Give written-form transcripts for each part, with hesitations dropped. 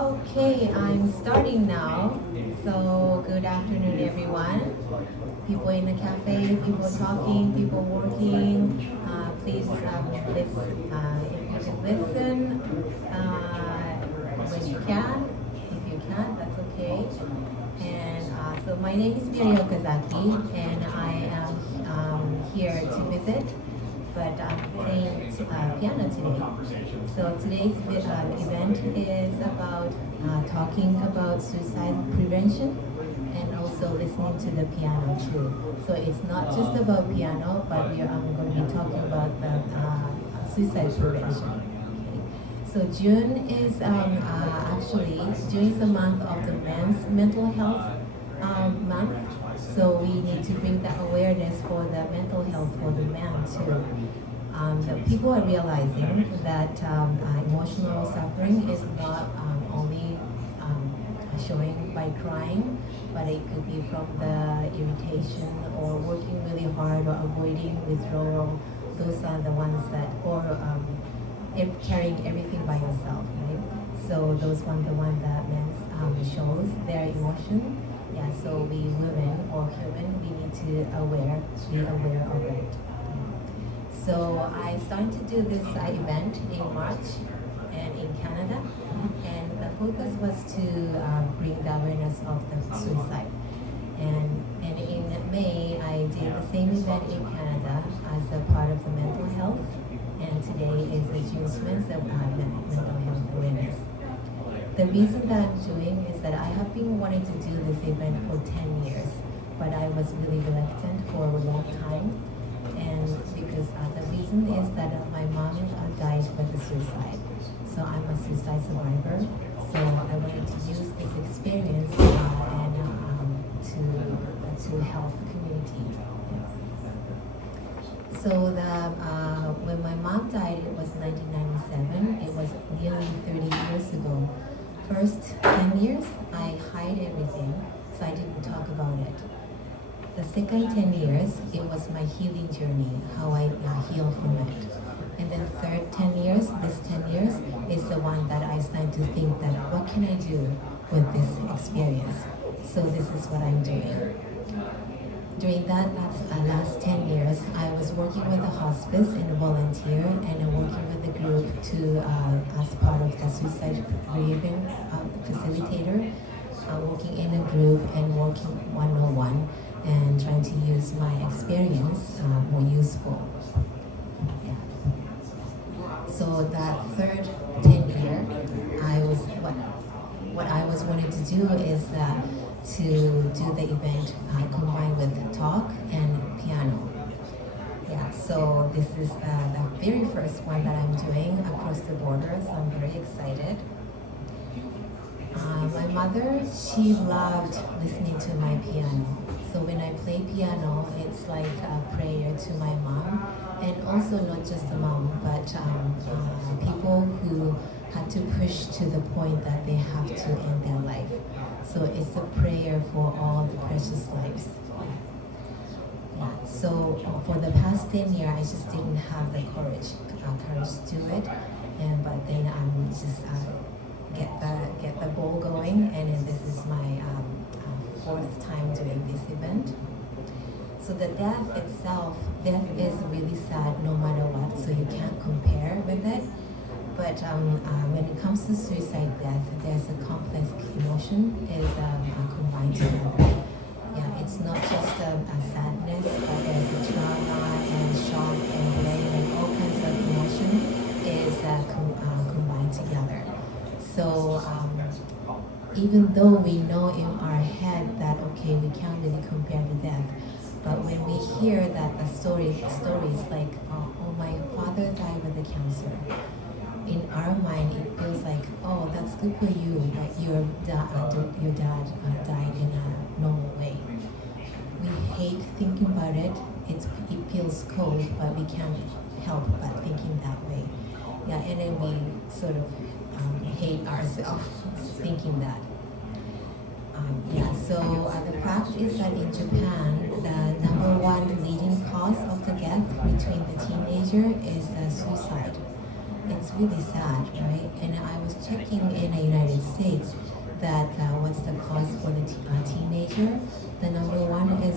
Okay, I'm starting now. So, good afternoon, everyone. People in the cafe, people talking, people working. Please if you can listen when you can. If you can't, that's okay. And so, my name is Miri Okazaki, and I am here to visit, but I'm playing piano today. So today's event is about talking about suicide prevention and also listening to the piano too. So it's not just about piano, but I'm going to be talking about the suicide prevention. Okay. So June is actually June is the month of the men's mental health month. So we need to bring that awareness for the mental health for the men too. That people are realizing that emotional suffering is not only showing by crying, but it could be from the irritation or working really hard or avoiding withdrawal. Those are the ones that, or carrying everything by yourself, right? So those ones, the one that men shows their emotion. Yeah, so we women or human, we need to be aware of it. So I started to do this event in March and in Canada, and the focus was to bring the awareness of the suicide. And in May, I did the same event in Canada as a part of the mental health, and today is the June mental health awareness. The reason that I'm doing is that I have been wanting to do this event for 10 years, but I was really reluctant for a long time. And because the reason is that my mom died by the suicide. So I'm a suicide survivor. So I wanted to use this experience and to help the community. So when my mom died, it was 1997. It was nearly 30 years ago. First 10 years, I hid everything, so I didn't talk about it. The second 10 years, it was my healing journey, how I healed from it. And then third 10 years, this 10 years is the one that I started to think that what can I do with this experience? So this is what I'm doing. During that last 10 years, I was working with a hospice and a volunteer and working with a group to, as part of the suicide grieving facilitator, working in a group and working one-on-one and trying to use my experience more useful. Yeah. So that third 10 year, what I was wanting to do is to do the event combined with talk and piano. Yeah, so this is the very first one that I'm doing across the border, so I'm very excited. My mother, she loved listening to my piano. So when I play piano, it's like a prayer to my mom, and also not just the mom, but people who had to push to the point that they have to end their life. So it's a prayer for all the precious lives. Yeah. So for the past 10 years, I just didn't have the courage to do it, but then I'm just get the ball going, and then this is my fourth time doing this event. So the death itself, death is really sad no matter what, so you can't compare with it. But when it comes to suicide death, there's a complex emotion is combined together. Yeah, it's not just a sadness, but there's a trauma and shock and blame and all kinds of emotion is combined together. So even though we know in our head that okay, we can't really compare to death, but when we hear that the stories like oh my father died with the cancer, in our mind it feels like oh that's good for you that your dad died in a normal way. We hate thinking about it. It feels cold, but we can't help but thinking that way. Yeah, and then we sort of hate ourselves thinking that. So the fact is that in Japan, the number one leading cause of the death between the teenager is suicide. it's really sad, right? And I was checking in the United States that what's the cause for the teenager. The number one is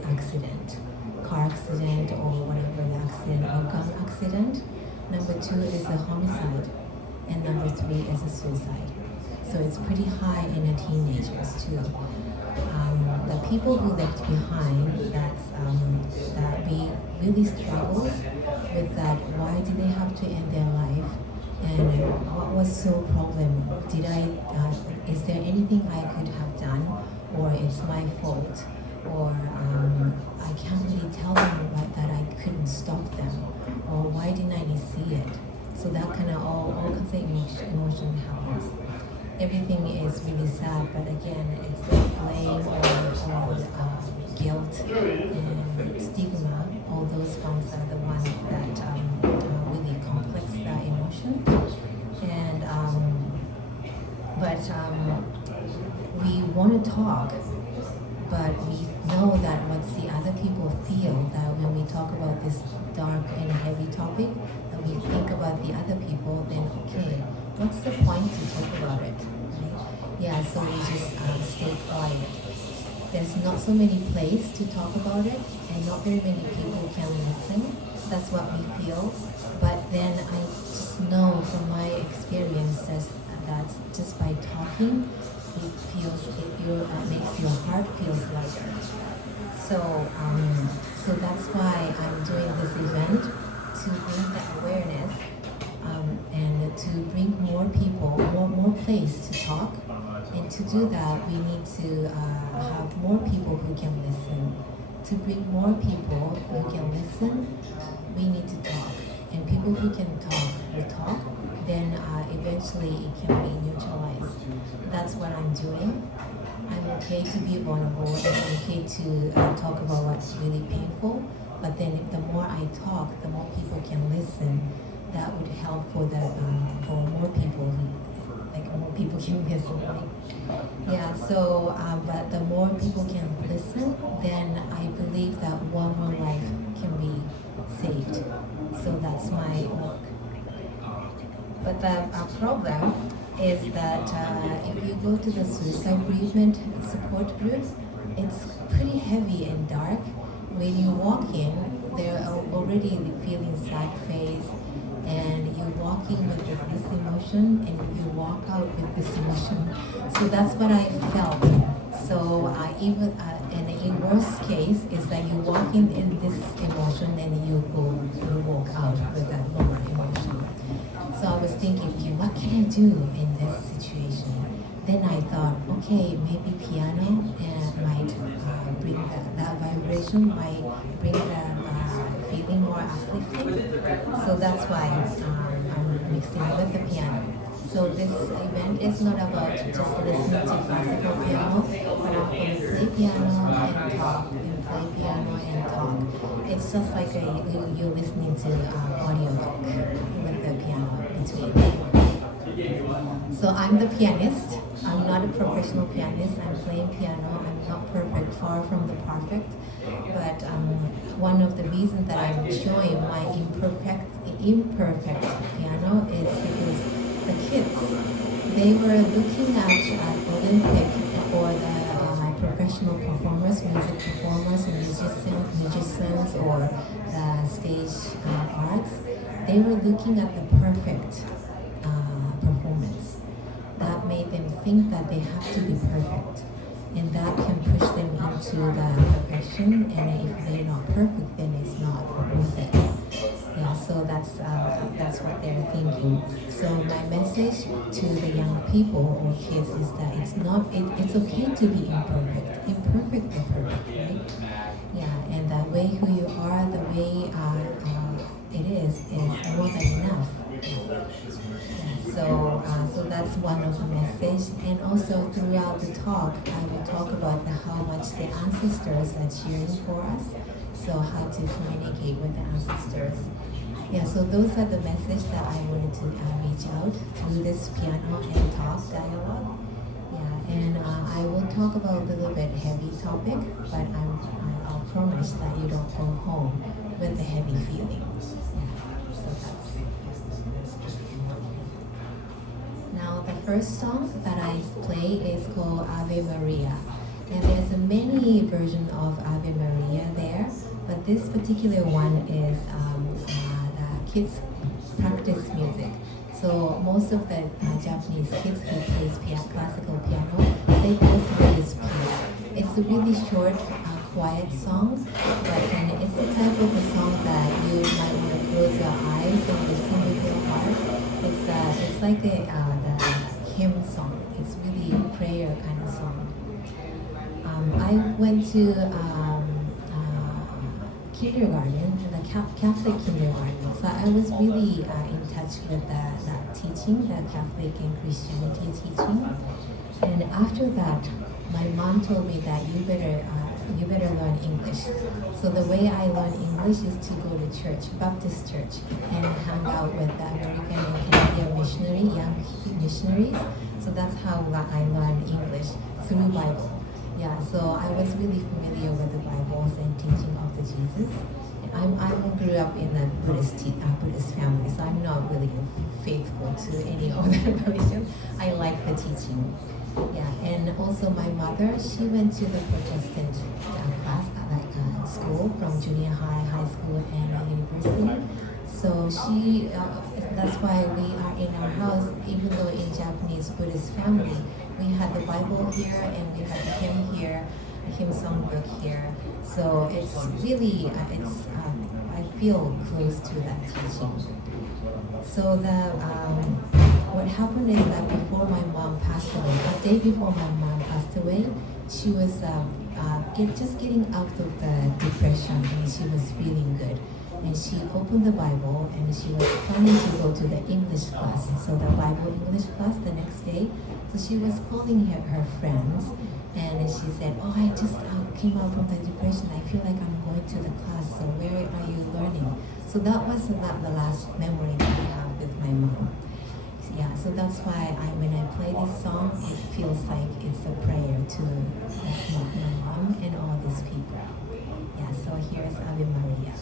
accident, car accident or whatever the accident, or gun accident. Number two is a homicide, and number three is a suicide. So it's pretty high in the teenagers too. The people who left behind, that we really struggle with that. Why did they have to end their life? And what was so problem? Is there anything I could have done, or it's my fault, or I can't really tell them that I couldn't stop them, or why didn't I see it? So that kind of all kinds of emotion happens. Everything is really sad, but again, it's the blame or guilt and stigma. All those ones are the ones that really complex that emotion. And we want to talk, but we know that what the other people feel, that when we talk about this dark and heavy topic, that we think about the other people, then okay, what's the point to talk about it? Right? Yeah, so we just stay quiet. There's not so many places to talk about it, and not very many people can listen. That's what we feel. But then I just know from my experience that just by talking, it makes your heart feels lighter. So that's why I'm doing this event, to bring that awareness, and to bring more people, more place to talk. And to do that, we need to have more people who can listen. To bring more people who can listen, we need to talk. And people who can talk will talk, then eventually it can be neutralized. That's what I'm doing. I'm okay to be vulnerable, I'm okay to talk about what's really painful, but then the more I talk, the more people can listen. That would help for more people more people can listen, right? Yeah, so, but the more people can listen, then I believe that one more life can be saved. So that's my work. But the problem is that if you go to the suicide bereavement support groups, it's pretty heavy and dark. When you walk in, they're already feeling sad face, and you're walking with this emotion, and you walk out with this emotion. So that's what I felt. So and in worst case, is that you walk in this emotion, and you walk out with that lower emotion. So I was thinking, okay, what can I do in this situation? Then I thought, okay, maybe piano might bring that vibration, might bring the feeling more uplifting. So that's why I'm mixing with the piano. So this event is not about just listening to classical piano, but I'm going to play piano and talk, and play piano and talk. It's just like you're listening to audio book with the piano between. So I'm the pianist. I'm not a professional pianist. I'm playing piano. I'm not perfect, far from the perfect. But one of the reasons that I'm showing my imperfect piano is because the kids, they were looking at Olympic or my professional performers, music performers, musicians, or the stage arts. They were looking at the perfect performance. That made them think that they have to be perfect, and that can push them into the perfection. And if they're not perfect, then it's not worth it. Yeah, so that's what they're thinking. So my message to the young people or kids is that it's okay to be imperfect. Imperfect is perfect, right? Yeah, and the way who you are, the way it is more than enough. So that's one of the message. And also throughout the talk, I will talk about how much the ancestors are cheering for us. So how to communicate with the ancestors. Yeah, so those are the message that I wanted to reach out through this piano and talk dialogue. Yeah, and I will talk about a little bit heavy topic, but I'll promise that you don't go home with a heavy feeling. Yeah, so that's. Now the first song that I play is called Ave Maria. And there's a many version of Ave Maria there, but this particular one is the kids practice music. So most of the Japanese kids who plays classical piano, they go through this piece. It's a really short, quiet song, but it's the type of a song that you might want to close your eyes and listen with your heart. It's like the hymn song. It's really a prayer kind of song. I went to kindergarten, the Catholic kindergarten. So I was really in touch with that teaching, the Catholic and Christianity teaching. And after that, my mom told me that you better learn English. So the way I learned English is to go to church, Baptist church, and hang out with the American and Canadian young missionaries. So that's how I learned English, through Bible. Yeah, so I was really familiar with the Bibles and teaching of the Jesus. I grew up in a Buddhist family, so I'm not really faithful to any other religion. I like the teaching. Yeah, and also my mother, she went to the Protestant class, school, from junior high, high school, and university. So that's why we are in our house, even though in Japanese Buddhist family, we had the Bible here and we had the hymn here, a hymn songbook here. So it's really, I feel close to that teaching. So what happened is that before my mom passed away, a day before my mom passed away, she was just getting out of the depression and she was feeling good. And she opened the Bible and she was planning to go to the English class. So the Bible English class the next day. So she was calling her friends and she said, oh, I just came out from the depression. I feel like I'm going to the class. So where are you learning? So that was not the last memory that I have with my mom. Yeah, so that's why when I play this song, it feels like it's a prayer to my mom and all these people. Yeah, so here's Ave Maria.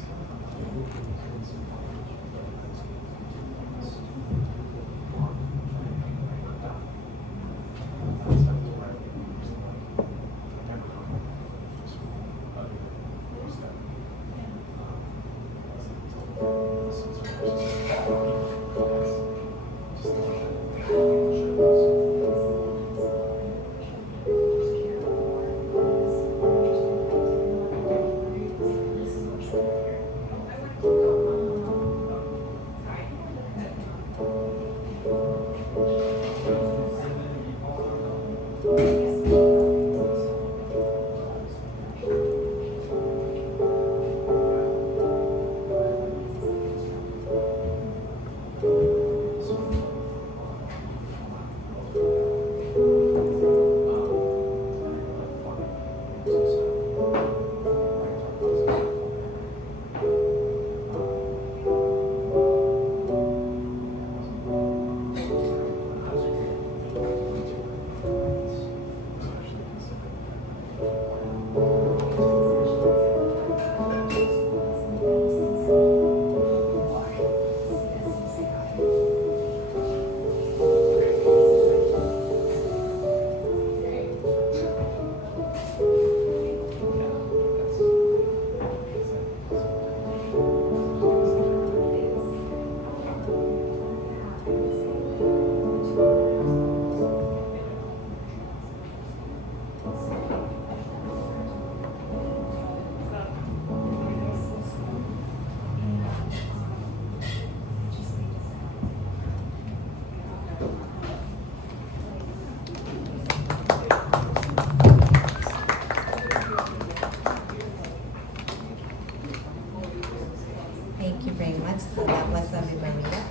Thank you very much. So that was Ave Maria.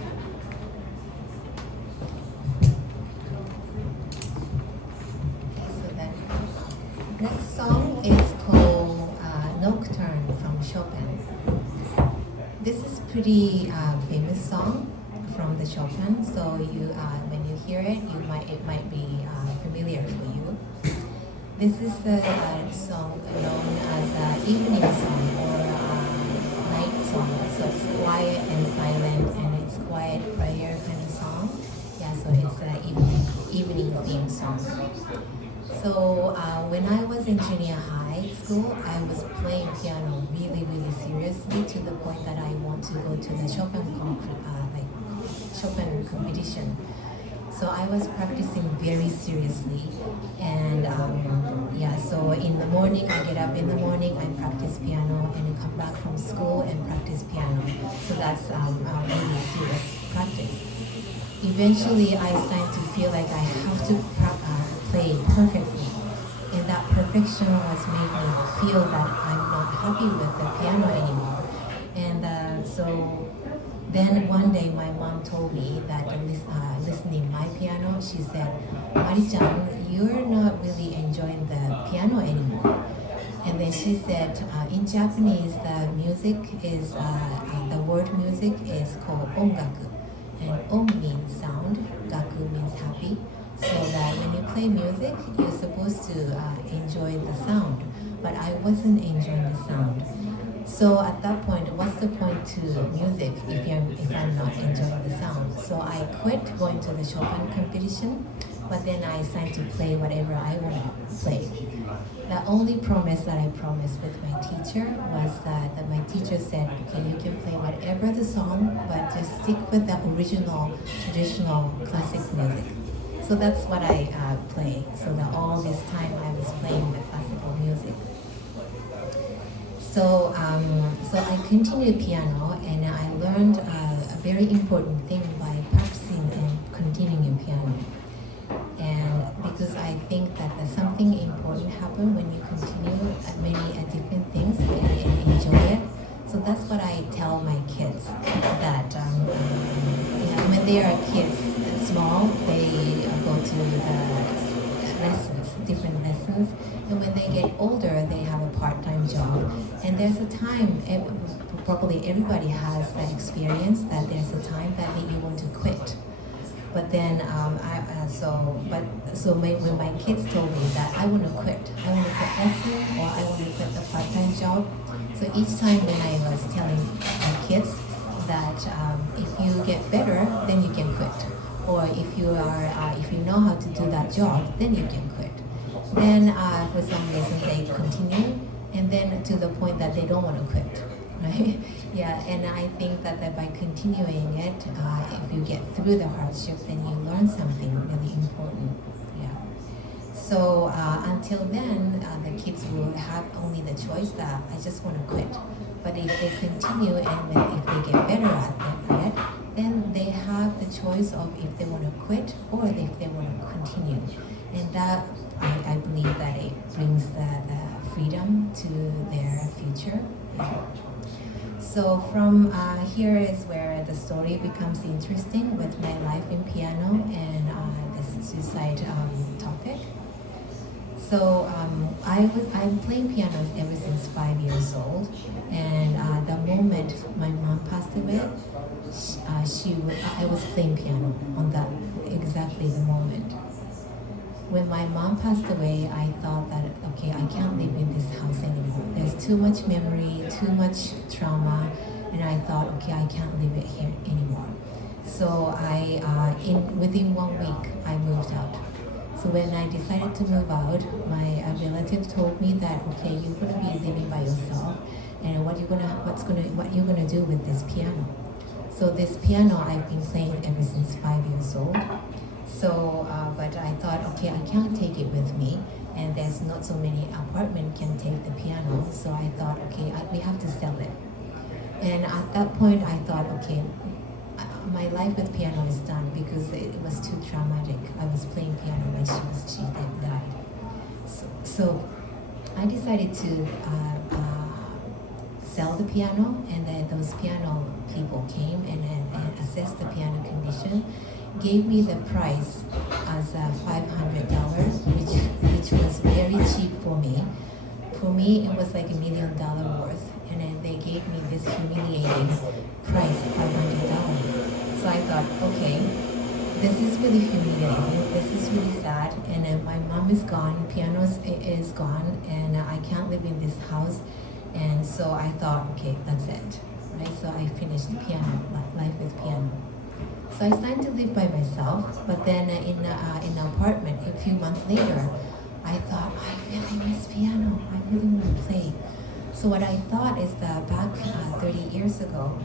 So then, next song is called Nocturne from Chopin. This is pretty famous song from the Chopin. So when you hear it, it might be familiar for you. This is a song known as evening song or night song. So it's quiet and silent, and it's quiet prayer kind of song. Yeah, so it's an evening theme song. So when I was in junior high school, I was playing piano really seriously to the point that I want to go to the Chopin competition. So I was practicing very seriously, and yeah. So in the morning, I get up in the morning, I practice piano, and I come back from school and practice piano. So that's really serious practice. Eventually, I started to feel like I have to play perfectly, and that perfection was made me feel that I'm not happy with the piano anymore. And so then one day my mom told me that listening my piano, she said, Mari-chan, you're not really enjoying the piano anymore. And then she said, in Japanese, the music is, the word music is called ongaku. And on means sound, gaku means happy. So that when you play music, you're supposed to enjoy the sound. But I wasn't enjoying the sound. So at that point, what's the point to music if I'm not enjoying the sound? So I quit going to the Chopin competition, but then I started to play whatever I want to play. The only promise that I promised with my teacher was that my teacher said, okay, you can play whatever the song, but just stick with the original, traditional classic music. So that's what I play. So that all this time I was playing the classical music. So I continued piano, and I learned a very important thing by practicing and continuing piano. And because I think that there's something important happen when you continue at many different things and enjoy it. So that's what I tell my kids, that when they are kids, small, they go to the lessons, different lessons. And when they get older, they have a part-time job. And there's a time, probably everybody has that experience, that there's a time that you want to quit. But then, when my kids told me that I want to quit lesson, or I want to quit the part-time job. So each time when I was telling my kids that if you get better, then you can quit, or if you know how to do that job, then you can quit. Then for some reason they continue, and then to the point that they don't want to quit. Right? Yeah, and I think that by continuing it, if you get through the hardship, then you learn something really important. Yeah. So until then, the kids will have only the choice that I just want to quit. But if they continue and if they get better at it, then they have the choice of if they want to quit or if they want to continue. And that, I believe that it brings the freedom to their future. Yeah. So from here is where the story becomes interesting with my life in piano and this suicide topic. So I'm playing piano ever since 5 years old, and the moment my mom passed away, I was playing piano on that exactly the moment. When my mom passed away, I thought that, okay, I can't live in this house anymore. There's too much memory, too much trauma, and I thought, okay, I can't live it here anymore. So within 1 week, I moved out. So when I decided to move out, my relative told me that, okay, you're gonna be living by yourself, and what you're gonna do with this piano. So this piano I've been playing ever since 5 years old. So, but I thought, okay, I can't take it with me, and there's not so many apartments can take the piano. So I thought, okay, we have to sell it. And at that point, I thought, okay, my life with piano is done because it was too traumatic. I was playing piano when she died. So I decided to sell the piano, and then those piano people came and assessed the piano condition. Gave me the price as $500, which was very cheap for me. For me, it was like $1 million worth, and then they gave me this humiliating price, $500. So I thought, okay, this is really humiliating. This is really sad. And my mom is gone. Piano is gone, and I can't live in this house. And so I thought, okay, that's it, right? So I finished piano, life with piano. So I started to live by myself. But then in an apartment, a few months later, I thought, I really miss piano. I really want to play. So what I thought is that back 30 years ago,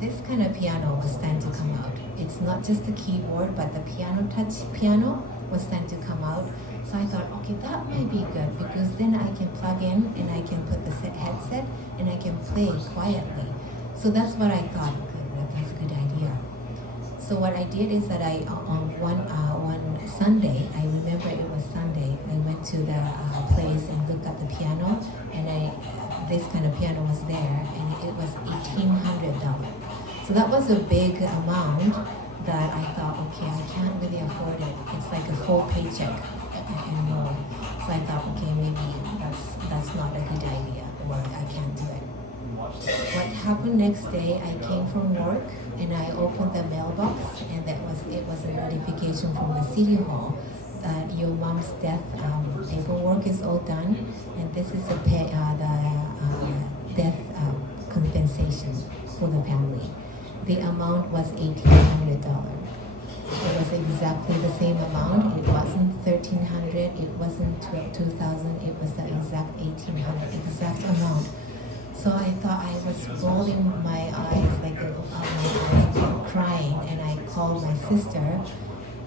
this kind of piano was starting to come out. It's not just the keyboard, but the piano touch piano was starting to come out. So I thought, okay, that might be good because then I can plug in and I can put the headset and I can play quietly. So that's what I thought. Good, that's a good idea. So what I did is that on one Sunday, I remember it was Sunday, I went to the place and looked at the piano, and this kind of piano was there, and it was $1,800. So that was a big amount that I thought, okay, I can't really afford it. It's like a full paycheck and more. So I thought, okay, maybe that's not a good idea, or I can't do it. What happened next day, I came from work and I opened the mailbox, and it was a notification from the city hall that your mom's death paperwork is all done, and this is the death compensation for the family. The amount was $1,800. It was exactly the same amount. It wasn't $1,300. It wasn't $2,000. It was the exact $1,800 exact amount. So I thought I was rolling my eyes, like crying, and I called my sister,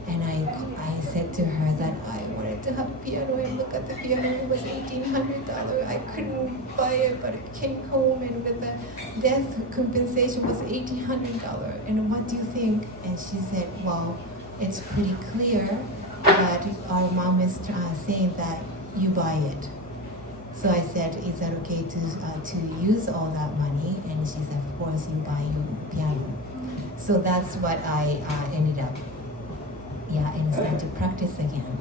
and I said to her that I wanted to have a piano, and look at the piano, it was $1,800. I couldn't buy it, but it came home, and with the death compensation was $1,800. And what do you think? And she said, well, it's pretty clear that our mom is saying that you buy it. So I said, is that okay to use all that money? And she said, of course, you buy your piano. So that's what I ended up, and started to practice again.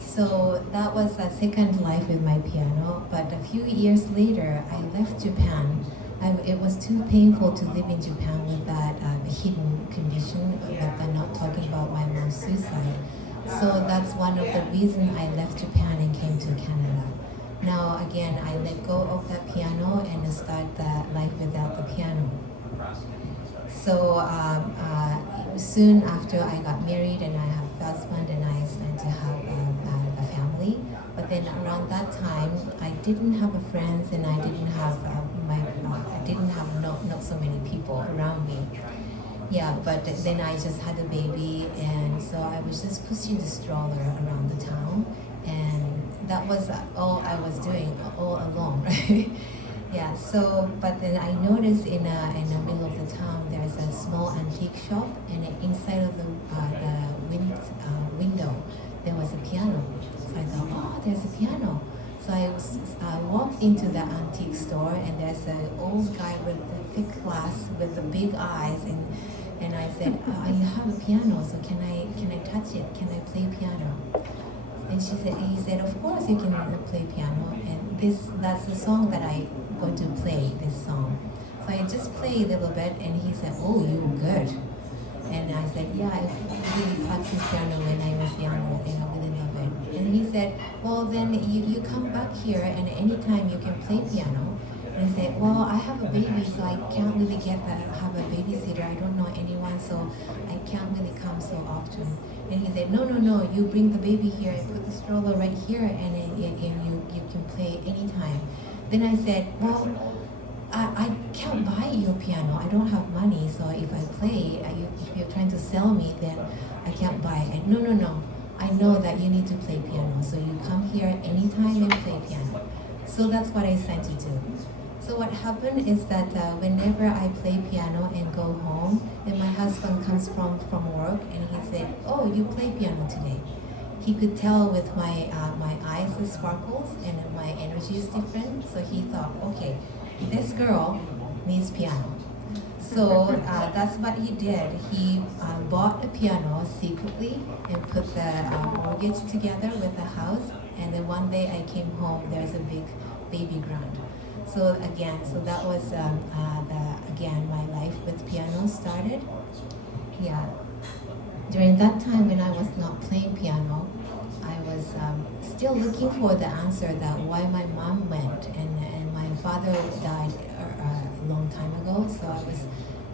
So that was a second life with my piano. But a few years later, I left Japan. It was too painful to live in Japan with that hidden condition, with not talking about my mom's suicide. So that's one of the reasons I left Japan and came to Canada. Now again, I let go of that piano and start the life without the piano. So soon after I got married and I have a husband and I started to have a family. But then around that time, I didn't have a friends and I didn't have not so many people around me. Yeah, but then I just had a baby, and so I was just pushing the stroller around the town, and that was all I was doing all alone, right? Yeah. So, but then I noticed in the middle of the town there's a small antique shop, and inside of the window there was a piano. So I thought, oh, there's a piano. So I walked into the antique store, and there's an old guy with a thick glass with the big eyes, and I said, I have a piano, so can I touch it? Can I play piano? And he said, of course you can play piano, and that's the song that I'm going to play, this song. So I just played a little bit, and he said, oh, you're good. And I said, yeah, I really practiced piano when I was younger, and I really love it. And he said, well, then you come back here, and anytime you can play piano. And I said, well, I have a baby, so I can't really have a babysitter. I don't know anyone, so I can't really come so often. And he said, no, you bring the baby here and put the stroller right here, and you can play anytime. Then I said, well, I can't buy your piano. I don't have money, so if I play, if you're trying to sell me, then I can't buy it. No. I know that you need to play piano, so you come here anytime and play piano. So that's what I started to do. So what happened is that whenever I play piano and go home, then my husband comes from work, and he said, oh, you play piano today. He could tell with my eyes the sparkles, and my energy is different. So he thought, okay, this girl needs piano. So that's what he did. He bought a piano secretly and put the mortgage together with the house. And then one day I came home, there's a big baby ground. So that was again my life with piano started. yeah. During that time when I was not playing piano, I was still looking for the answer that why my mom went and my father died a long time ago. So I was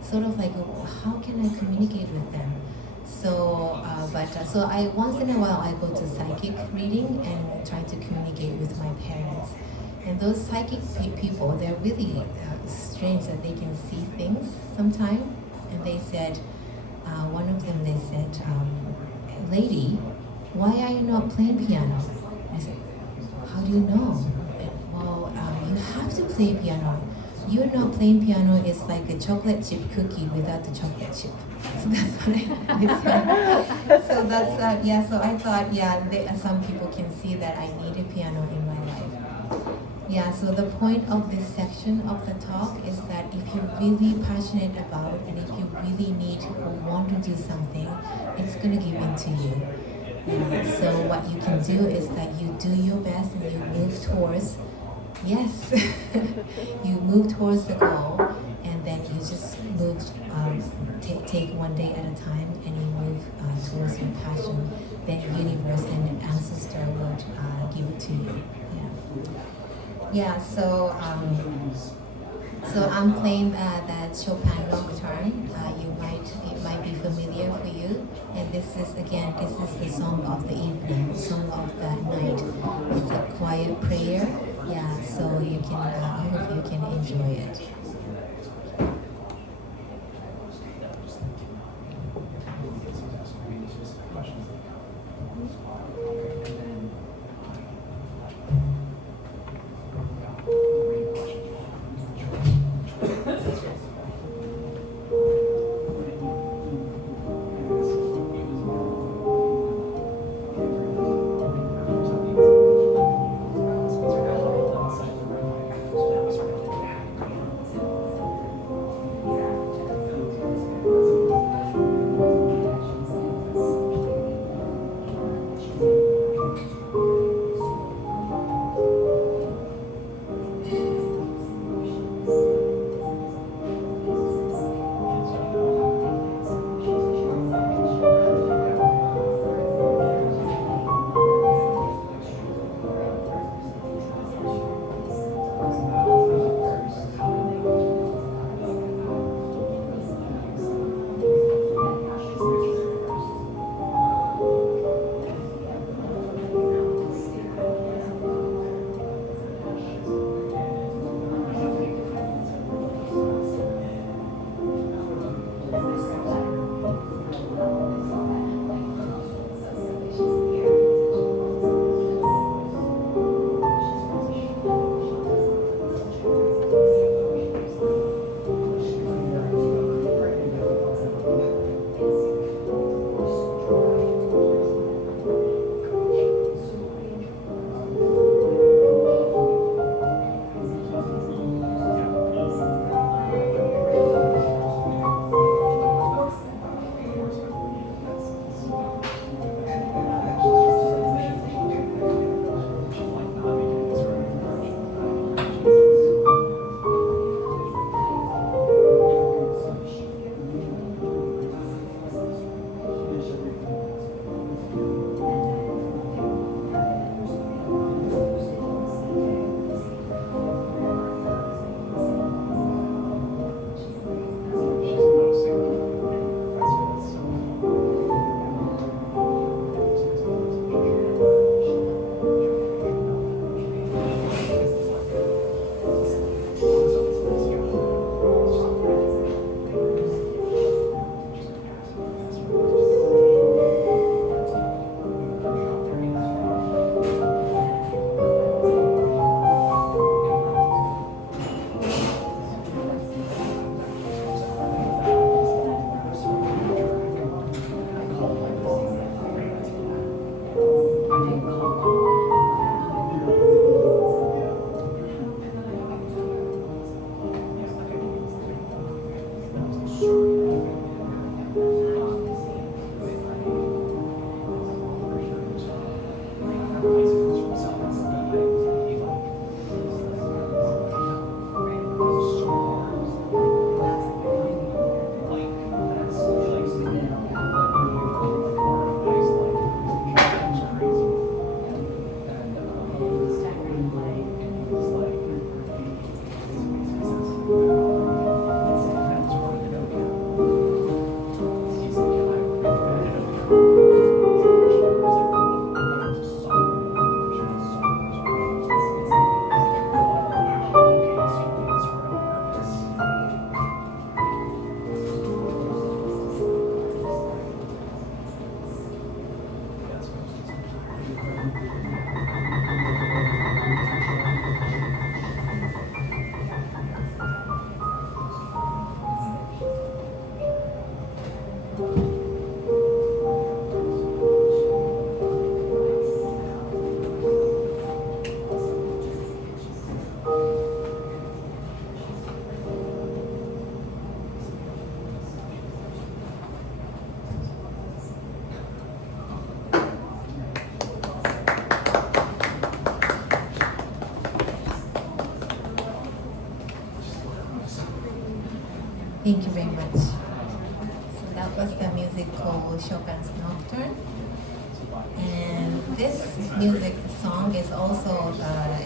sort of like, oh, how can I communicate with them? So I once in a while I go to psychic reading and try to communicate with my parents. And those psychic people, they're really strange that they can see things sometimes. And they said, one of them, they said, lady, why are you not playing piano? I said, how do you know? And, well, you have to play piano. You're not playing piano is like a chocolate chip cookie without the chocolate chip. So that's what I said. So that's, yeah, so I thought, yeah, some people can see that I need a piano in my life. Yeah, so the point of this section of the talk is that if you're really passionate about and if you really need or want to do something, it's going to give in to you. So what you can do is that you do your best and you move towards, yes, you move towards the goal and then you just move, take one day at a time and you move towards your passion. Then universe and ancestor would give it to you. Yeah. Yeah, so I'm playing that Chopin Nocturne. It might be familiar for you. And this is the song of the evening, song of the night. It's a quiet prayer. Yeah, so you can I hope you can enjoy it. Thank you very much. So that was the music called Chopin's Nocturne. And this music song is also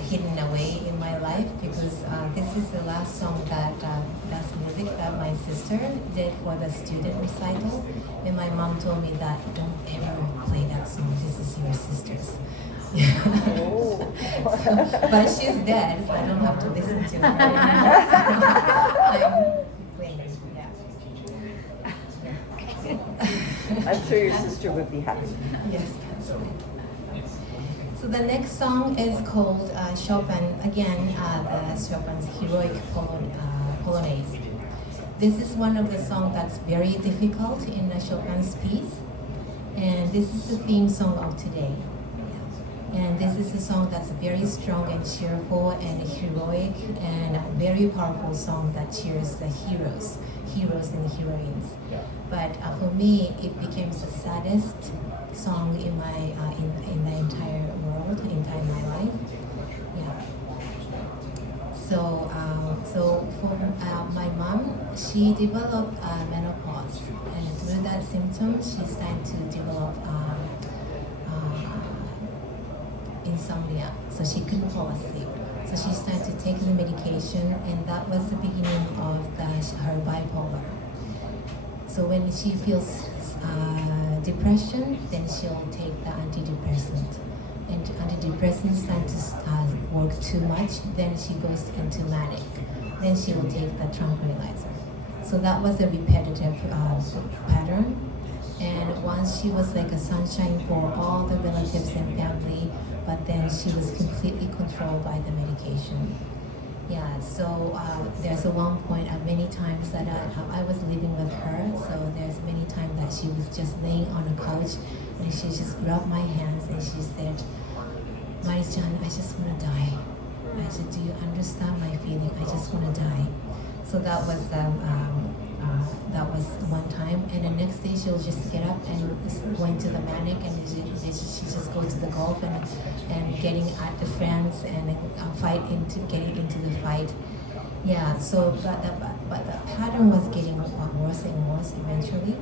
hidden away in my life because this is the last song last music that my sister did for the student recital. And my mom told me that don't ever play that song. This is your sister's. Oh. But she's dead, so I don't have to listen to her. I'm playing it, yeah. I'm sure your sister would be happy. Yes. So the next song is called Chopin, again, the Chopin's Heroic Polonaise. This is one of the songs that's very difficult in Chopin's piece. And this is the theme song of today. And this is a song that's very strong and cheerful and heroic and a very powerful song that cheers the heroes and heroines. But for me, it became the saddest song in my in the entire world, entire my life. Yeah. So for my mom, she developed menopause, and through that symptom, she started to develop insomnia. So she couldn't fall asleep. So she started to take the medication, and that was the beginning of her bipolar. So when she feels depression, then she'll take the antidepressant. And antidepressants start to work too much, then she goes into manic. Then she will take the tranquilizer. So that was a repetitive pattern. And once she was like a sunshine for all the relatives and family, but then she was completely controlled by the medication. Yeah, so there's a one point many times that I was living with her, so there's many times that she was just laying on a couch and she just grabbed my hands and she said, Mari-chan, I just want to die. I said, do you understand my feeling? I just want to die. So that was one time, and the next day she'll just get up and go into the manic, and she just go to the golf and getting at the friends and getting into the fight. Yeah. So but the pattern was getting worse and worse eventually,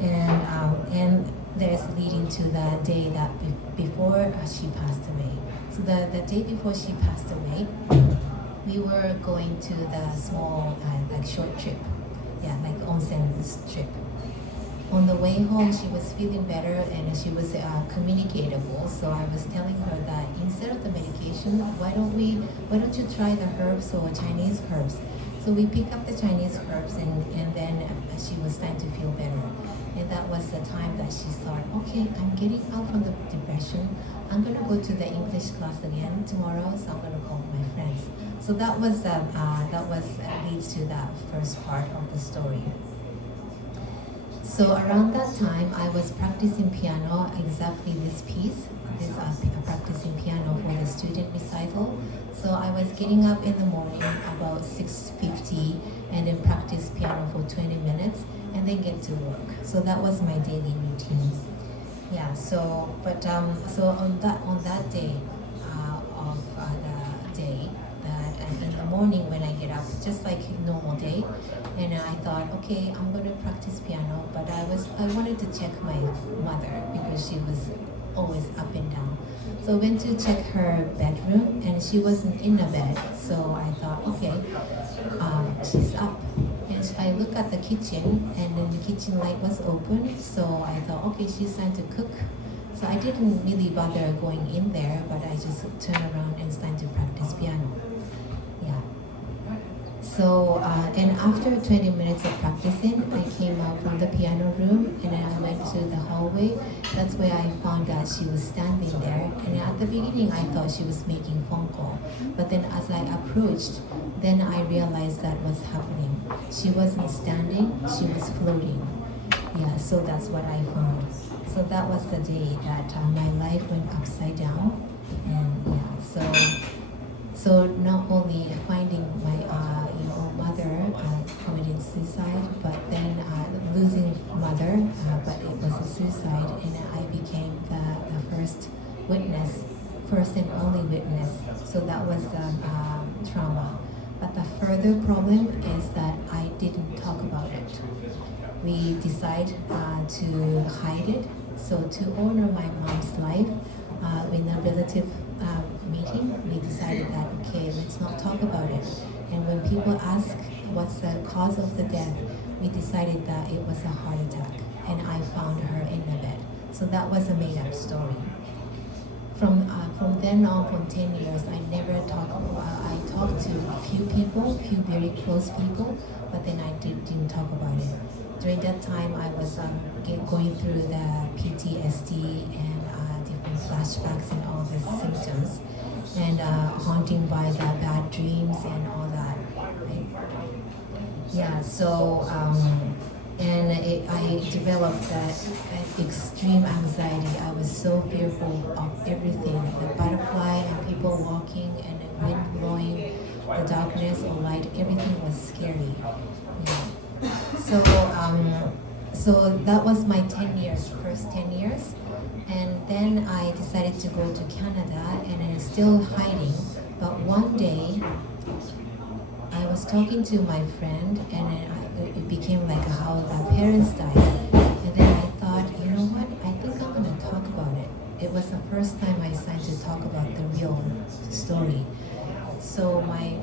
and there's leading to the day that before she passed away. So the day before she passed away, we were going to the small like short trip. Yeah, like onsen trip. On the way home, she was feeling better and she was communicatable. So I was telling her that instead of the medication, why don't you try the herbs or Chinese herbs? So we picked up the Chinese herbs and then she was starting to feel better. And that was the time that she thought, okay, I'm getting out from the depression. I'm gonna go to the English class again tomorrow, so I'm gonna call my friends. So that was leads to that first part of the story. So around that time, I was practicing piano, exactly this piece. This practicing piano for the student recital. So I was getting up in the morning about 6:50 and then practice piano for 20 minutes and then get to work. So that was my daily routine. Yeah. So on that day of the day. In the morning when I get up, just like a normal day, and I thought, okay, I'm going to practice piano, but I wanted to check my mother because she was always up and down. So I went to check her bedroom, and she wasn't in the bed. So I thought, okay, she's up. And I look at the kitchen, and then the kitchen light was open. So I thought, okay, she's trying to cook. So I didn't really bother going in there, but I just turned around and started to practice piano. So, and after 20 minutes of practicing, I came out from the piano room and I went to the hallway. That's where I found out she was standing there. And at the beginning, I thought she was making phone call. But then as I approached, then I realized that was happening. She wasn't standing, she was floating. Yeah, so that's what I found. So that was the day that my life went upside down. And yeah, so not only finding my mother committed suicide, but then losing mother, but it was a suicide, and I became the first and only witness. So that was the trauma. But the further problem is that I didn't talk about it. We decided to hide it. So to honor my mom's life, in a relative meeting, we decided that, okay, let's not talk about it. And when people ask what's the cause of the death, we decided that it was a heart attack. And I found her in the bed. So that was a made-up story. From then on, for 10 years, I never talked. I talked to a few people, few very close people, but then I didn't talk about it. During that time, I was going through the PTSD and different flashbacks and all the symptoms, and haunting by the bad dreams and all that. Right? Yeah. So. I developed that extreme anxiety. I was so fearful of everything, the butterfly and people walking and the wind blowing, the darkness or light, everything was scary. Yeah. So that was my 10 years, first 10 years. And then I decided to go to Canada and I'm still hiding. But one day, I was talking to my friend and it became like how our parents died. And then I thought, you know what, I think I'm gonna talk about it. It was the first time I started to talk about the real story. So my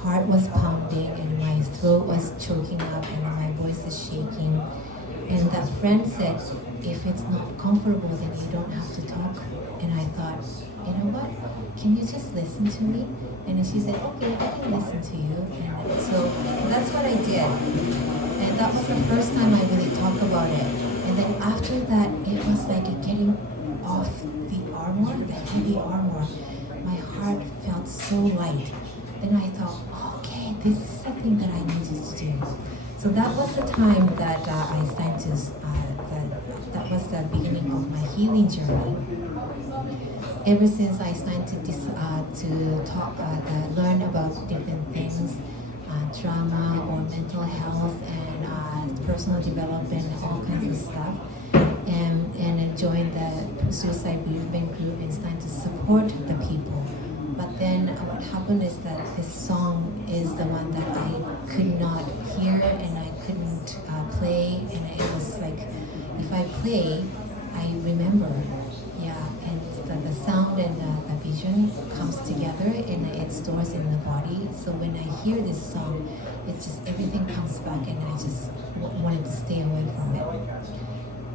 heart was pounding and my throat was choking up and my voice is shaking. And that friend said, if it's not comfortable, then you don't have to talk. And I thought, you know what, can you just listen to me? And she said, okay, I can listen to you. And so that's what I did. And that was the first time I really talked about it. And then after that, it was like getting off the armor, the heavy armor. My heart felt so light. Then I thought, okay, this is something that I needed to do. So that was the time that I started to, that was the beginning of my healing journey. Ever since I started to talk, learn about different things, trauma or mental health and personal development, all kinds of stuff, and joined the suicide bereavement group and started to support the people. But then what happened is that this song is the one that I could not hear and I couldn't play, and it was like, if I play, I remember. Yeah, and the sound and the vision comes together and it stores in the body. So when I hear this song, it just, everything comes back and I just wanted to stay away from it.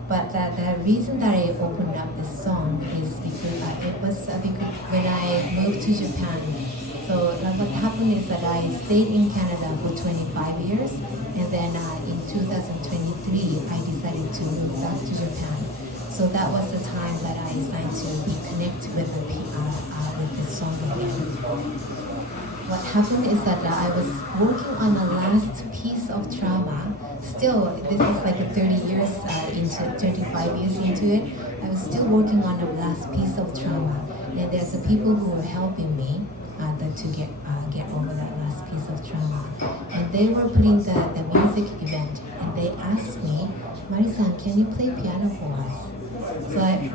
But the reason that I opened up this song is because it was because when I moved to Japan. So what happened is that I stayed in Canada for 25 years, and then in 2023 I decided to move back to Japan. So that was the time that I started to reconnect with the song again. What happened is that I was working on the last piece of trauma. Still, this is like 30 years into 35 years into it. I was still working on the last piece of trauma, and there's the people who were helping me to get over that last piece of trauma. And they were putting the music event, and they asked me, Mari-san, can you play piano for us? So I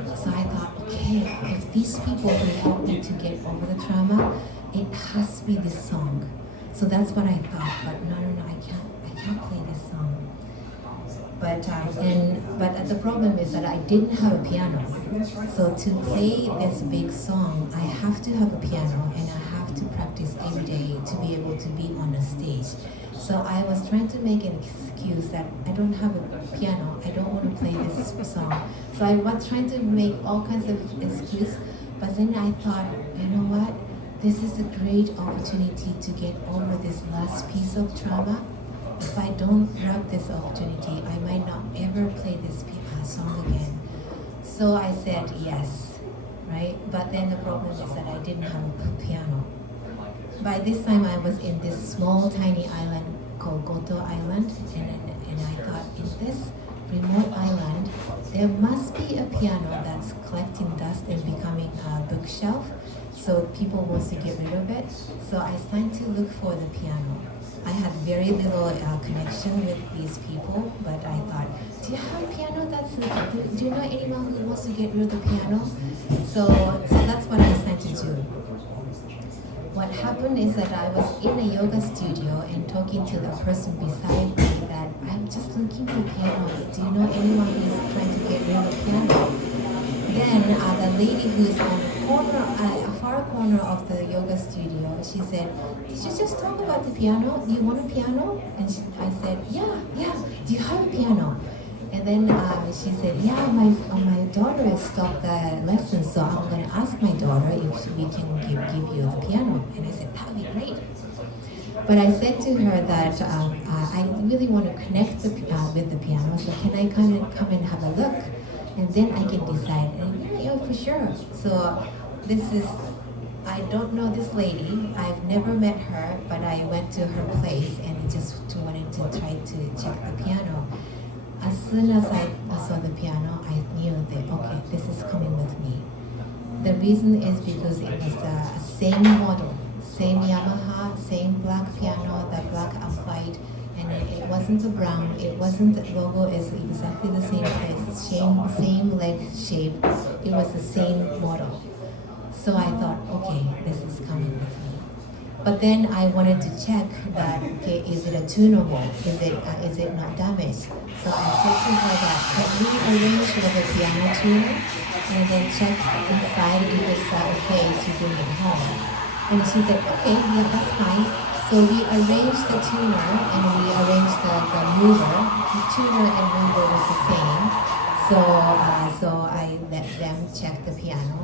thought, okay, if these people will help me to get over the trauma, it has to be this song. So that's what I thought. But no, I can't play this song. But the problem is that I didn't have a piano. So to play this big song, I have to have a piano and I have to practice every day to be able to be on a stage. So I was trying to make an excuse that I don't have a piano, I don't want to play this song. So I was trying to make all kinds of excuses, but then I thought, you know what? This is a great opportunity to get over this last piece of trauma. If I don't grab this opportunity, I might not ever play this song again. So I said yes, right? But then the problem is that I didn't have a piano. By this time, I was in this small, tiny island called Goto Island, and I thought, in this remote island, there must be a piano that's collecting dust and becoming a bookshelf, so people want to get rid of it. So I started to look for the piano. I had very little connection with these people, but I thought, do you have a piano do you know anyone who wants to get rid of the piano? So that's what I started to do. what happened is that I was in a yoga studio and talking to the person beside me that I'm just looking for piano. Do you know anyone who's trying to get rid of piano? Then the lady who's on the corner, a far corner of the yoga studio, she said, "Did you just talk about the piano? Do you want a piano?" And I said, "Yeah. Do you have a piano?" And then she said, "Yeah, my daughter has stopped the lesson, so I'm going to ask my daughter if we can give you the piano." And I said, "That would be great." But I said to her that I really want to connect with the piano, so can I kind of come and have a look? And then I can decide. And yeah, for sure. So this is, I don't know this lady. I've never met her, but I went to her place and just wanted to try to check the piano. As soon as I saw the piano, I knew that, okay, this is coming with me. The reason is because it was the same model, same Yamaha, same black piano, the black upright, and it wasn't the brown, it wasn't the logo is exactly the same place, same leg shape, it was the same model. So I thought, okay, this is coming with me. But then I wanted to check that, okay, is it a tunable? Is it not damaged? So I said to her that, can we arrange with a piano tuner and then check inside if it's okay to bring it home? And she said, okay, yeah, that's fine. So we arranged the tuner and we arranged the mover. The tuner and mover was the same. So I let them check the piano.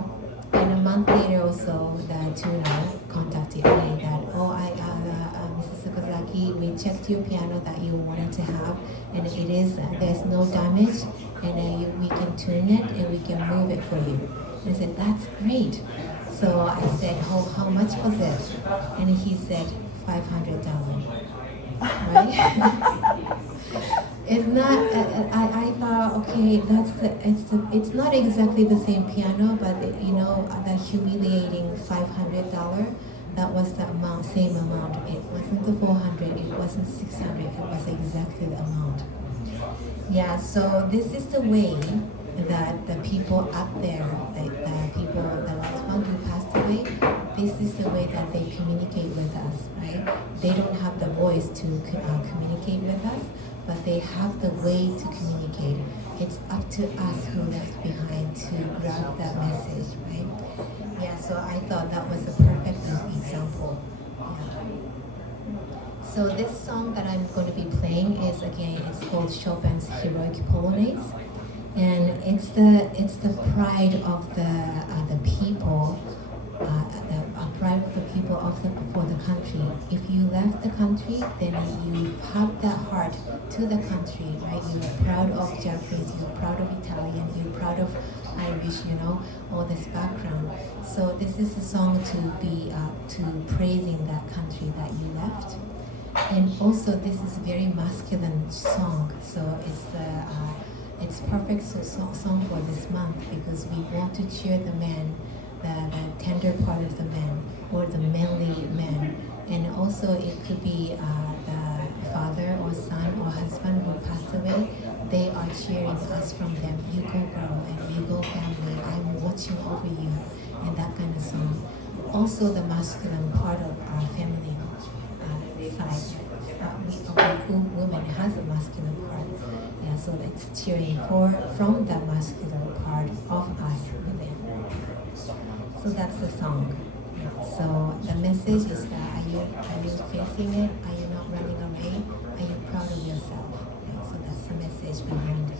And a month later or so, the tuner contacted me that, Mrs. Sakazaki, we checked your piano that you wanted to have, and it is, there's no damage, and we can tune it and we can move it for you. And I said, that's great. So I said, how much was it? And he said, $500. Right? It's not. I thought, okay, it's not exactly the same piano, but the humiliating $500. That was the amount, same amount. It wasn't the 400. It wasn't 600. It was exactly the amount. Yeah. So this is the way that the people up there, the last one who passed away, this is the way that they communicate with us, right? They don't have the voice to communicate with us, but they have the way to communicate. It's up to us who left behind to grab that message, right? Yeah, so I thought that was a perfect example. Yeah. So this song that I'm going to be playing is, again, it's called Chopin's Heroic Polonaise. And it's the pride of the people, the pride of the people for the country. If you left the country, then you have that heart to the country, right? You're proud of Japanese, you're proud of Italian, you're proud of Irish, all this background. So this is a song to be to praising that country that you left. And also this is a very masculine song, so it's perfect song for this month because we want to cheer the man, the tender part of the man, or the manly man. And also it could be the father or son or husband who passed away. They are cheering us from them. You go girl and you go family. I'm watching over you, and that kind of song. Also the masculine part of our family side. Woman has a masculine part. Yeah, so it's cheering from the masculine part of us within. So that's the song. So the message is that are you facing it? Are you not running away? Are you proud of yourself? Yeah, so that's the message behind it.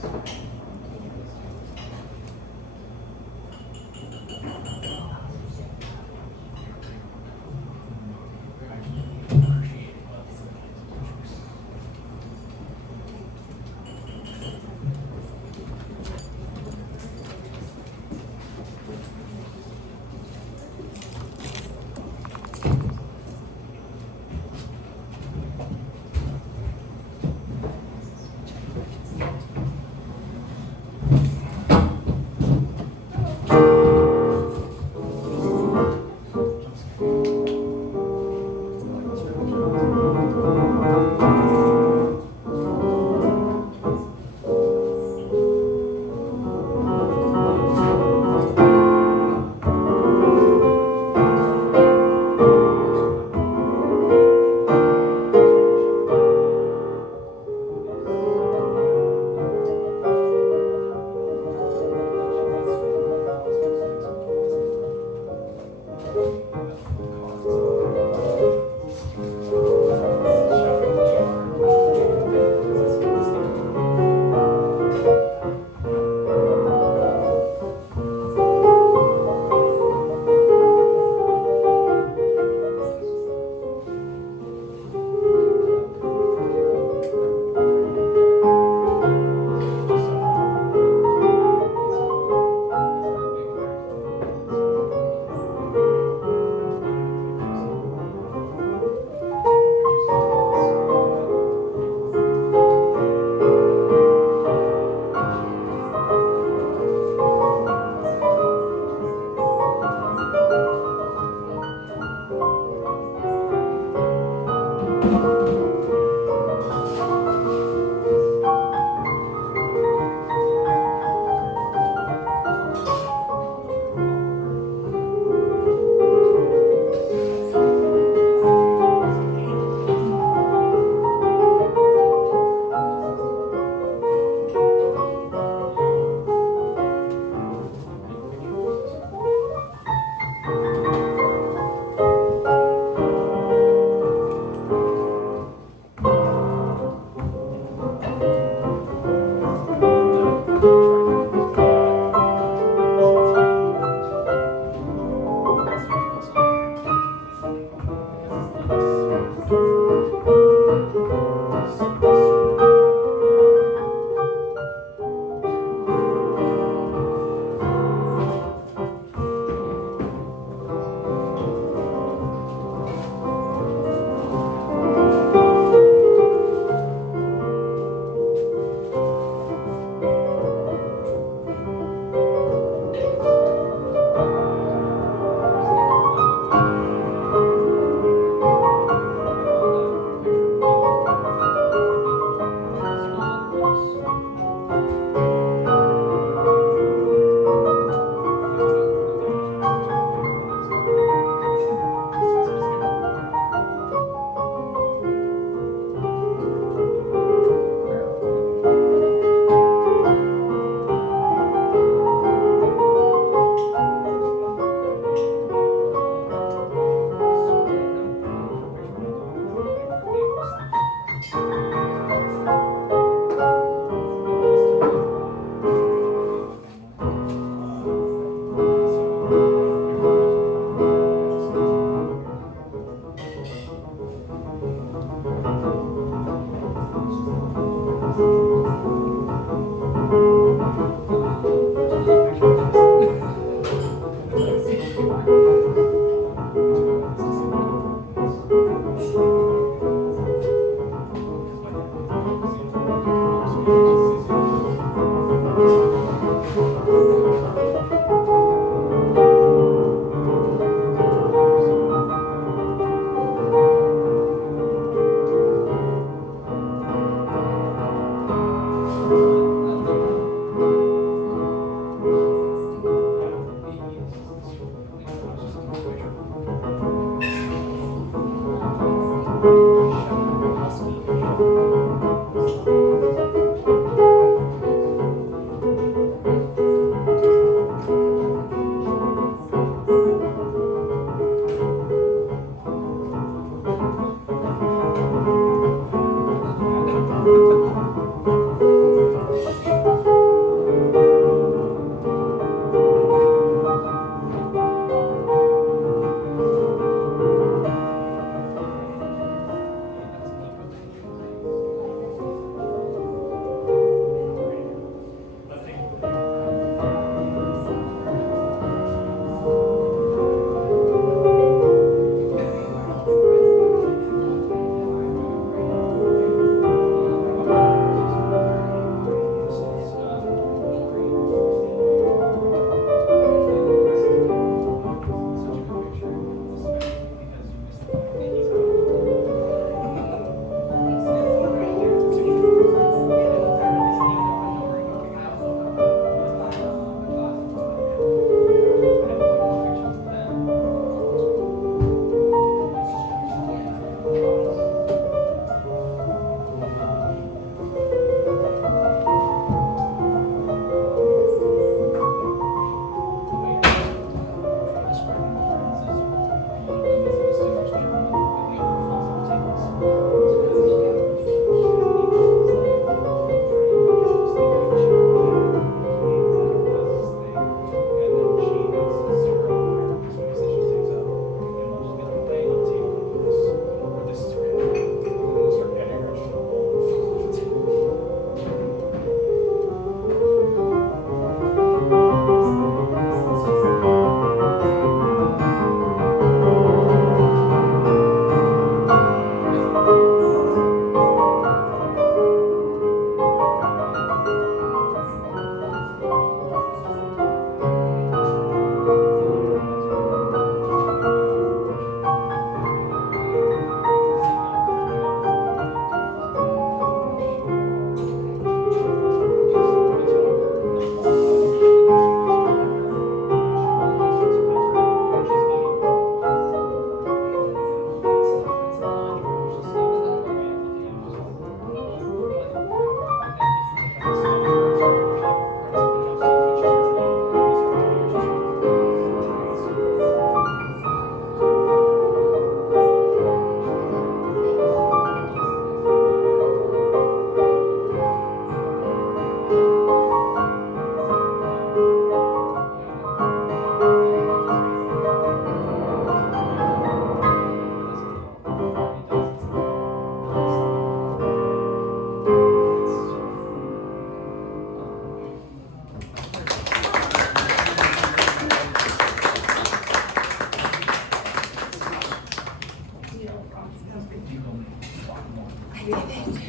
Breathing.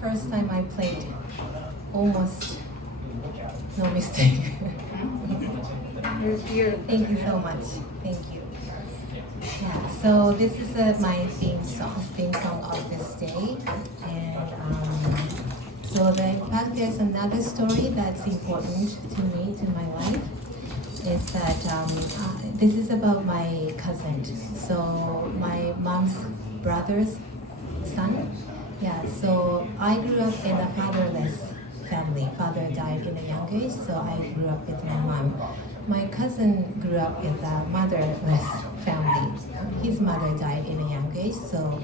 First time I played, almost no mistake. Thank you so much. Thank you. Yeah, so this is my theme song of this day. And so in fact, there's another story that's important to me, to my life, is that this is about my cousin. So my mom's brother's son. Yeah, so I grew up in a fatherless family. Father died in a young age, so I grew up with my mom. My cousin grew up with a motherless family. His mother died in a young age, so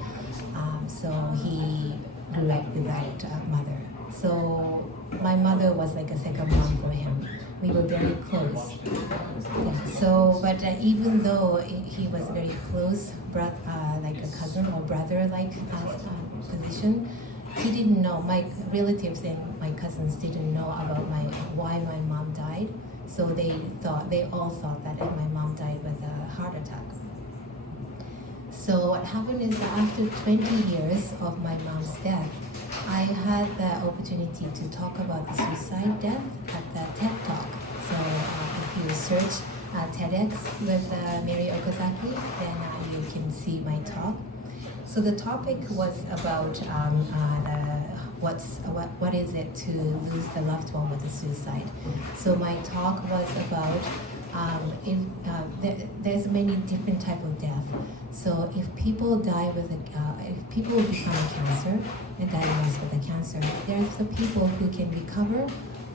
he grew up without mother. So my mother was like a second mom for him. We were very close. Yeah, so, but even though he was very close, like a cousin or brother-like position, he didn't know. My relatives and my cousins didn't know about why my mom died. So they all thought that my mom died with a heart attack. So what happened is that after 20 years of my mom's death, I had the opportunity to talk about the suicide death at the TED Talk. So if you search TEDx with Mary Okazaki, then you can see my talk. So the topic was about what is it to lose the loved one with a suicide. So my talk was about there's many different type of death. So if people die with if people become a cancer and diagnosed with a cancer, there's the people who can recover,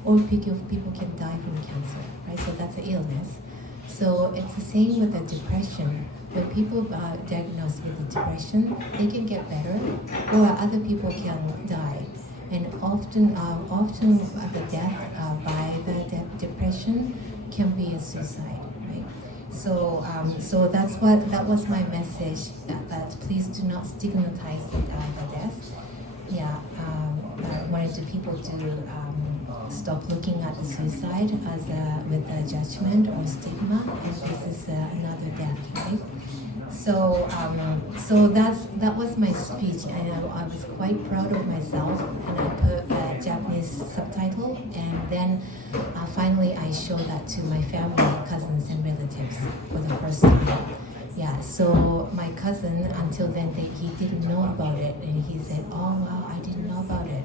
or people can die from cancer, right? So that's an illness. So it's the same with the depression. When people are diagnosed with a depression, they can get better, or other people can die. And often the death by the depression can be a suicide, right? So that was my message. That please do not stigmatize the death. Yeah, I wanted people to stop looking at the suicide as with a judgment or stigma, and this is another death, right? So that was my speech, and I was quite proud of myself. And I put a Japanese subtitle, and then finally I showed that to my family, cousins, and relatives for the first time. Yeah, so my cousin, until then, he didn't know about it, and he said, "Oh wow, I didn't know about it."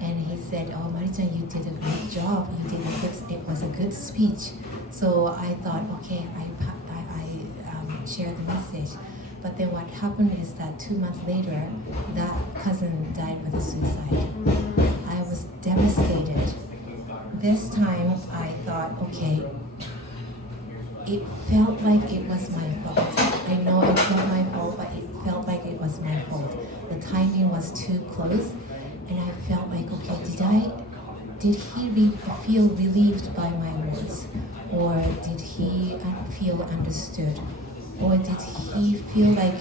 And he said, "Oh, Mari-chan, you did a great job. It was a good speech." So I thought, okay, I share the message. But then what happened is that 2 months later, that cousin died with a suicide. I was devastated. This time I thought, okay, it felt like it was my fault. I know it's not my fault, but it felt like it was my fault. The timing was too close, and I felt like, okay, did he feel relieved by my words? Or did he feel understood? Or did he feel like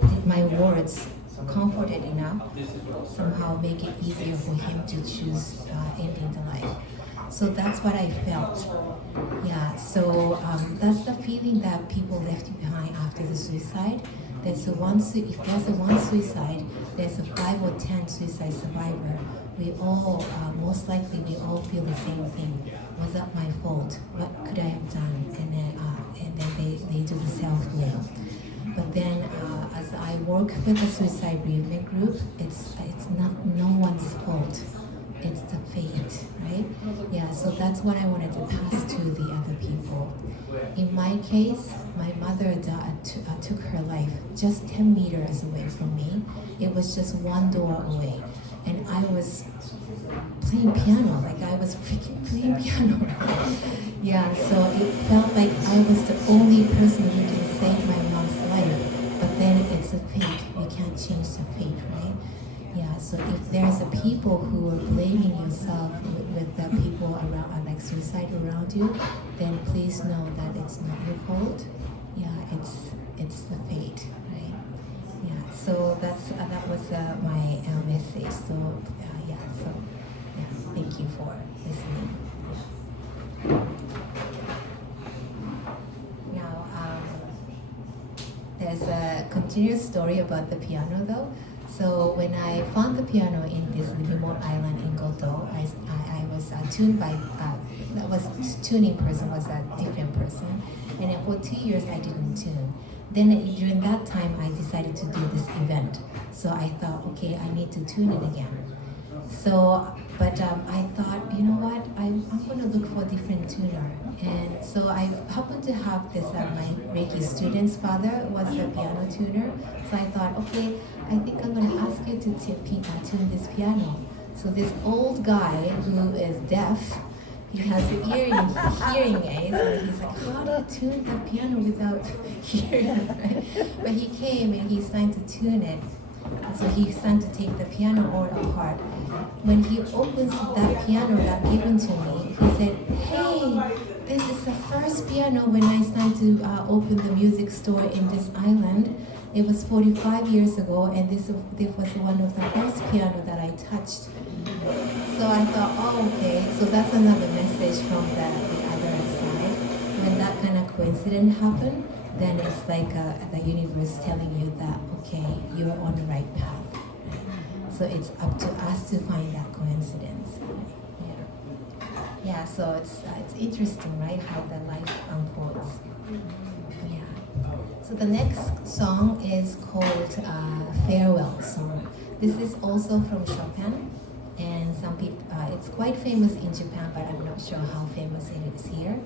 did my words comforted enough, somehow make it easier for him to choose ending the life? So that's what I felt. Yeah, so that's the feeling that people left behind after the suicide. If there's a one suicide, there's a 5 or 10 suicide survivor. We all, most likely, we all feel the same thing. Was that my fault? What could I have done? And then they do the self-blame. But then, as I work with the suicide bereavement group, it's not no one's fault. It's the fate, right? Yeah. So that's what I wanted to pass to the other people. In my case, my mother took her life just 10 meters away from me. It was just one door away. And I was playing piano, like I was freaking playing piano. Yeah, so it felt like I was the only person who can save my mom's life. But then it's a fate. You can't change the fate, right? Yeah, so if there's a people who are blaming yourself with the people around, like suicide around you, then please know that it's not your fault. Yeah, it's the fate, right? Yeah, so that was my message. So thank you for listening. Now, there's a continuous story about the piano though. So when I found the piano in this remote island in Goto, I was tuned by, that was tuning person was a different person. And then for 2 years I didn't tune. Then during that time I decided to do this event. So I thought, okay, I need to tune it again. So, but I thought, you know what, I'm going to look for a different tuner. And so I happened to have this, my Reiki student's father was a piano tuner. So I thought, okay, I think I'm going to ask you to tune this piano. So this old guy who is deaf, he has hearing aids, and he's like, how do you tune the piano without hearing, right? But he came and he started to tune it. So he started to take the piano all apart. When he opens that piano that given to me, he said, hey, this is the first piano when I started to open the music store in this island. It was 45 years ago, and this was one of the first piano that I touched. So I thought, oh, okay, so that's another message from the other side. When that kind of coincidence happened, then it's like the universe telling you that, okay, you're on the right path. So it's up to us to find that coincidence. Yeah, so it's interesting, right, how the life unfolds. Yeah. So the next song is called Farewell Song. This is also from Chopin. And some people, it's quite famous in Japan, but I'm not sure how famous it is here.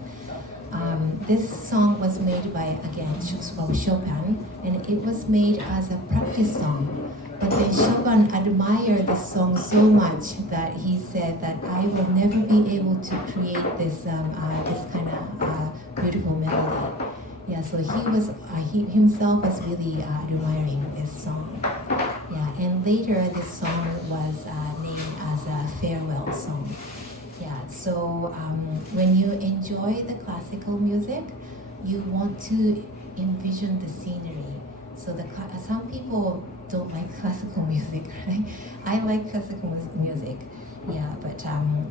This song was made by, again, Chopin, and it was made as a practice song. But then Chopin admired this song so much that he said that I will never be able to create this kind of beautiful melody. Yeah, so he himself was really admiring this song. Yeah, and later this song was named as a farewell song. Yeah, so when you enjoy the classical music, you want to envision the scenery. So some people don't like classical music, right? I like classical music. Yeah, but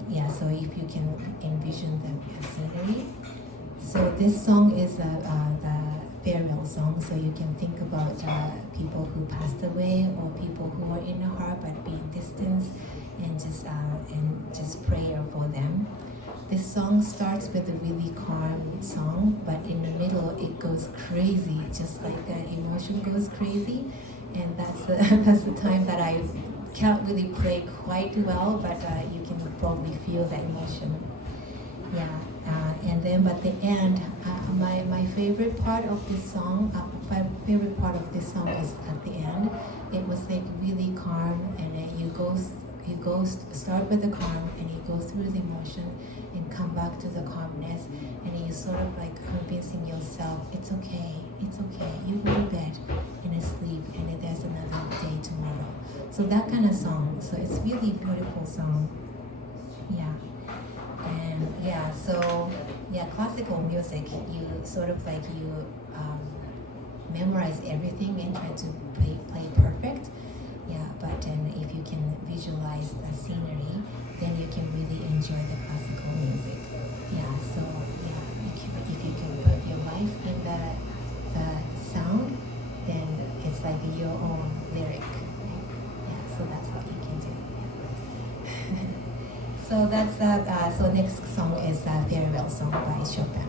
yeah, so if you can envision the scenery. So this song is the farewell song, so you can think about people who passed away or people who are in the heart but being distant, and just prayer for them. This song starts with a really calm song, but in the middle it goes crazy, just like the emotion goes crazy, and that's the time that I can't really play quite well, but you can probably feel the emotion. Yeah, and then but the end, my favorite part of this song, is at the end. It was like really calm, and then you start with the calm, and you go through the emotion, and come back to the calmness, and you sort of like convincing yourself, it's okay, you go to bed and sleep, and then there's another day tomorrow. So that kind of song. So it's really beautiful song. Yeah. And yeah, so yeah, classical music, you sort of like memorize everything and try to play perfect. Yeah, but then if you can visualize the scenery, then you can really enjoy the classical music. Yeah, so yeah, if you can put your life in the sound, then it's like your own lyric. Right? Yeah, so that's what you can do. So that's so next song is Farewell Song by Chopin.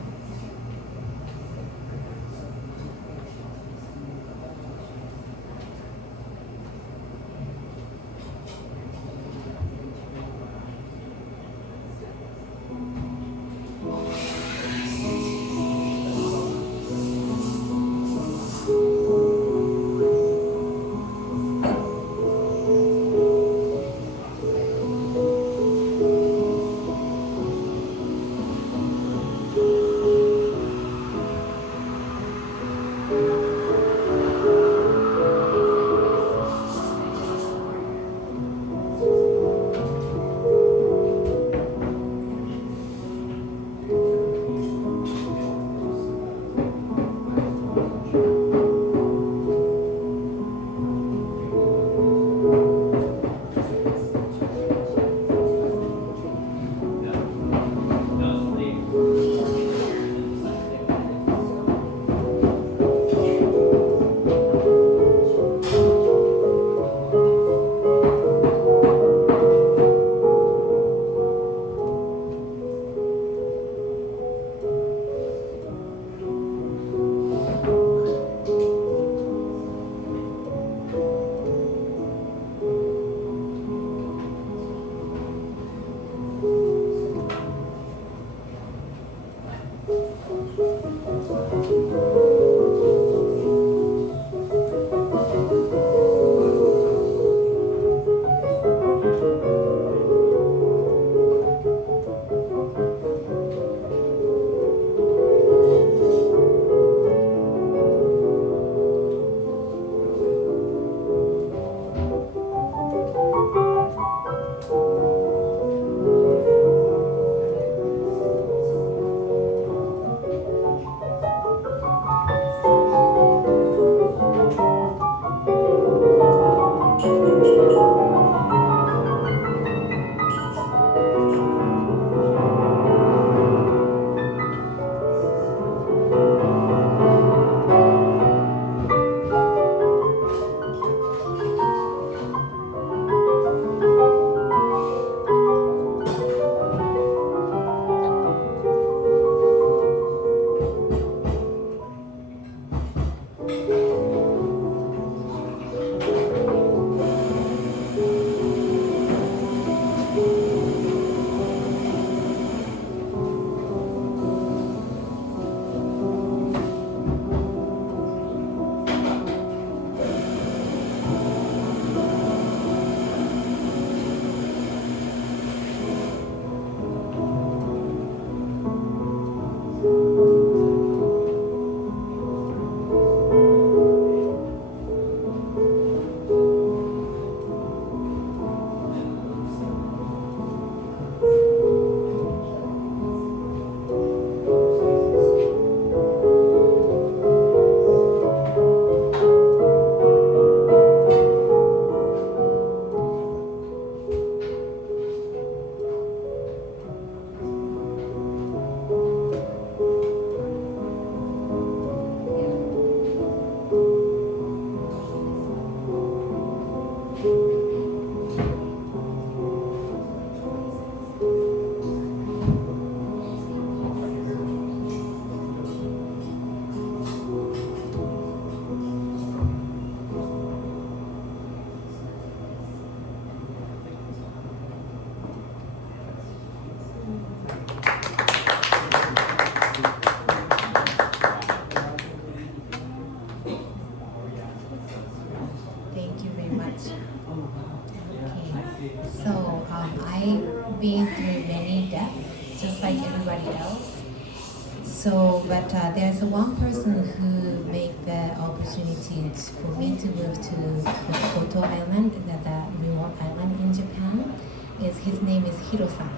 I've been through many deaths, just like everybody else. So, but there's one person who made the opportunity for me to move to the Koto Island, the remote island in Japan. His name is Hiro-san.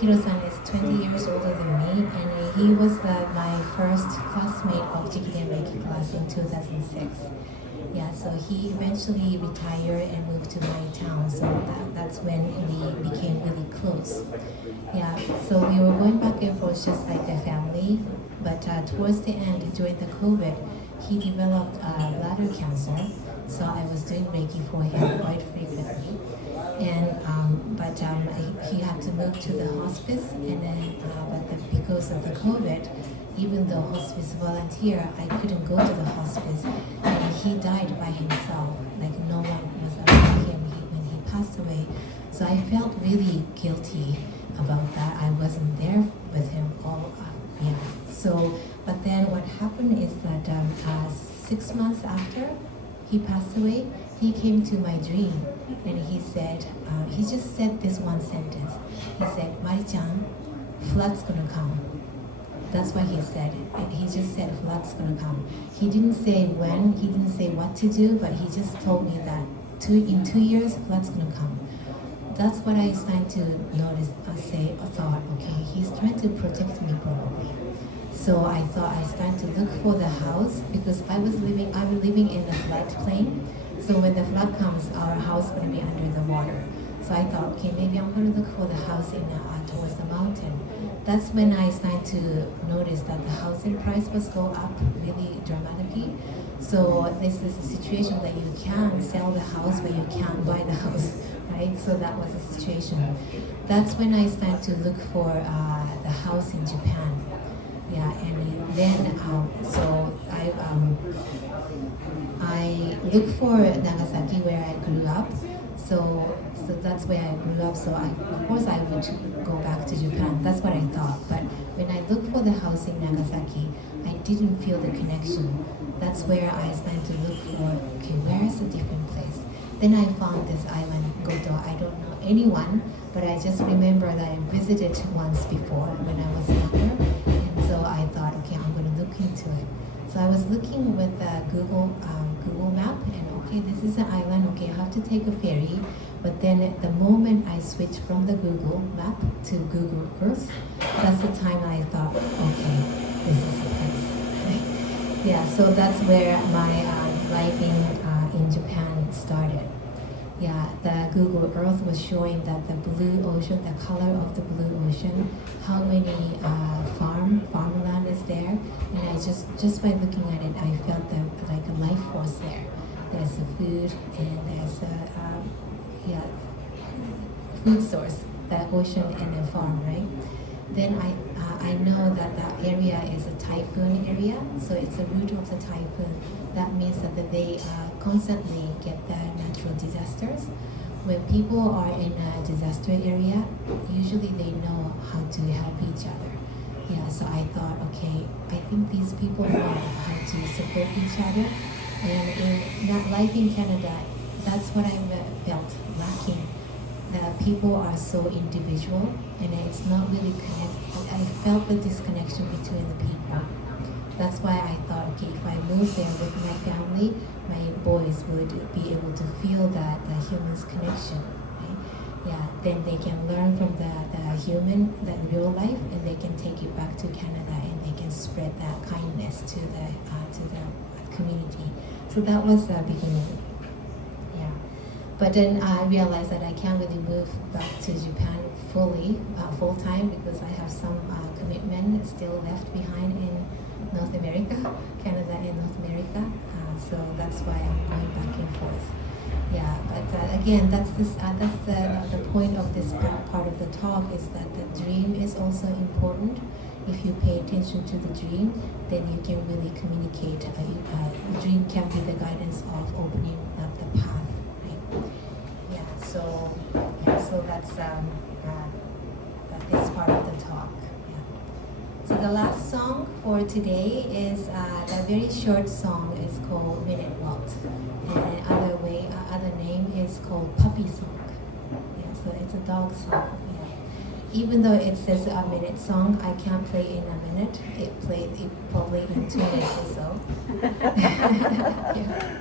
Hiro-san is 20 years older than me, and he was my first classmate of Jikiden Reiki class in 2006. Yeah, so he eventually retired and moved to my town, so that's when we became really close. Yeah, so we were going back and forth just like a family, but towards the end, during the COVID, he developed bladder cancer, so I was doing Reiki for him quite frequently. And he had to move to the hospice, and then because of the COVID, even though hospice volunteer, I couldn't go to the hospice, and he died by himself. Like no one was around him when he passed away. So I felt really guilty about that. I wasn't there with him all. So, but then what happened is that 6 months after he passed away, he came to my dream, and he said, he just said this one sentence. He said, "Mari-chan, flood's gonna come." That's what he said. He just said flood's gonna come. He didn't say when, he didn't say what to do, but he just told me that in 2 years, flood's gonna come. That's what I started to notice, thought, okay, he's trying to protect me probably. So I started to look for the house, because I was living in the floodplain. So when the flood comes, our house is gonna be under the water. So I thought, okay, maybe I'm gonna look for the house towards the mountain. That's when I started to notice that the housing price was go up really dramatically. So this is a situation that you can sell the house, but you can't buy the house, right? So that was the situation. That's when I started to look for the house in Japan. Yeah, and then I looked for Nagasaki, where I grew up. So that's where I grew up. So of course I would go back to Japan. That's what I thought. But when I looked for the house in Nagasaki, I didn't feel the connection. That's where I started to look for, okay, where is a different place? Then I found this island, Goto. I don't know anyone, but I just remember that I visited once before when I was younger. And so I thought, okay, I'm going to look into it. So I was looking with the Google map, and okay, this is an island, okay, I have to take a ferry. But then the moment I switched from the Google map to Google Earth, that's the time I thought, okay, this is the place. Yeah, so that's where my life in Japan started. Yeah, the Google Earth was showing that the blue ocean, the color of the blue ocean, how many farmland is there, and I just by looking at it, I felt like a life force there. There's a food, and there's a food source, the ocean and the farm, right? Then I know that that area is a typhoon area, so it's the root of the typhoon. That means that they constantly get the natural disasters. When people are in a disaster area, usually they know how to help each other. Yeah, so I thought, okay, I think these people know how to support each other. And in that life in Canada, that's what I felt lacking. The people are so individual, and it's not really connected. I felt the disconnection between the people. That's why I thought, okay, if I move there with my family, my boys would be able to feel that the human's connection. Right? Yeah, then they can learn from the human, the real life, and they can take it back to Canada, and they can spread that kindness to the community. So that was the beginning. Yeah, but then I realized that I can't really move back to Japan full time, because I have some commitment still left behind in North America, Canada and North America. So that's why I'm going back and forth. Yeah, but again, that's the point of this part of the talk, is that the dream is also important. If you pay attention to the dream, then you can really communicate. The dream can be the guidance of opening up the path, right? Yeah. So that's this part of the talk. So the last song for today is a very short song. It's called Minute Waltz, and other name is called Puppy Song. Yeah, so it's a a dog song. Yeah. Even though it says a minute song, I can't play in a minute. It played it probably in 2 minutes or so. Yeah.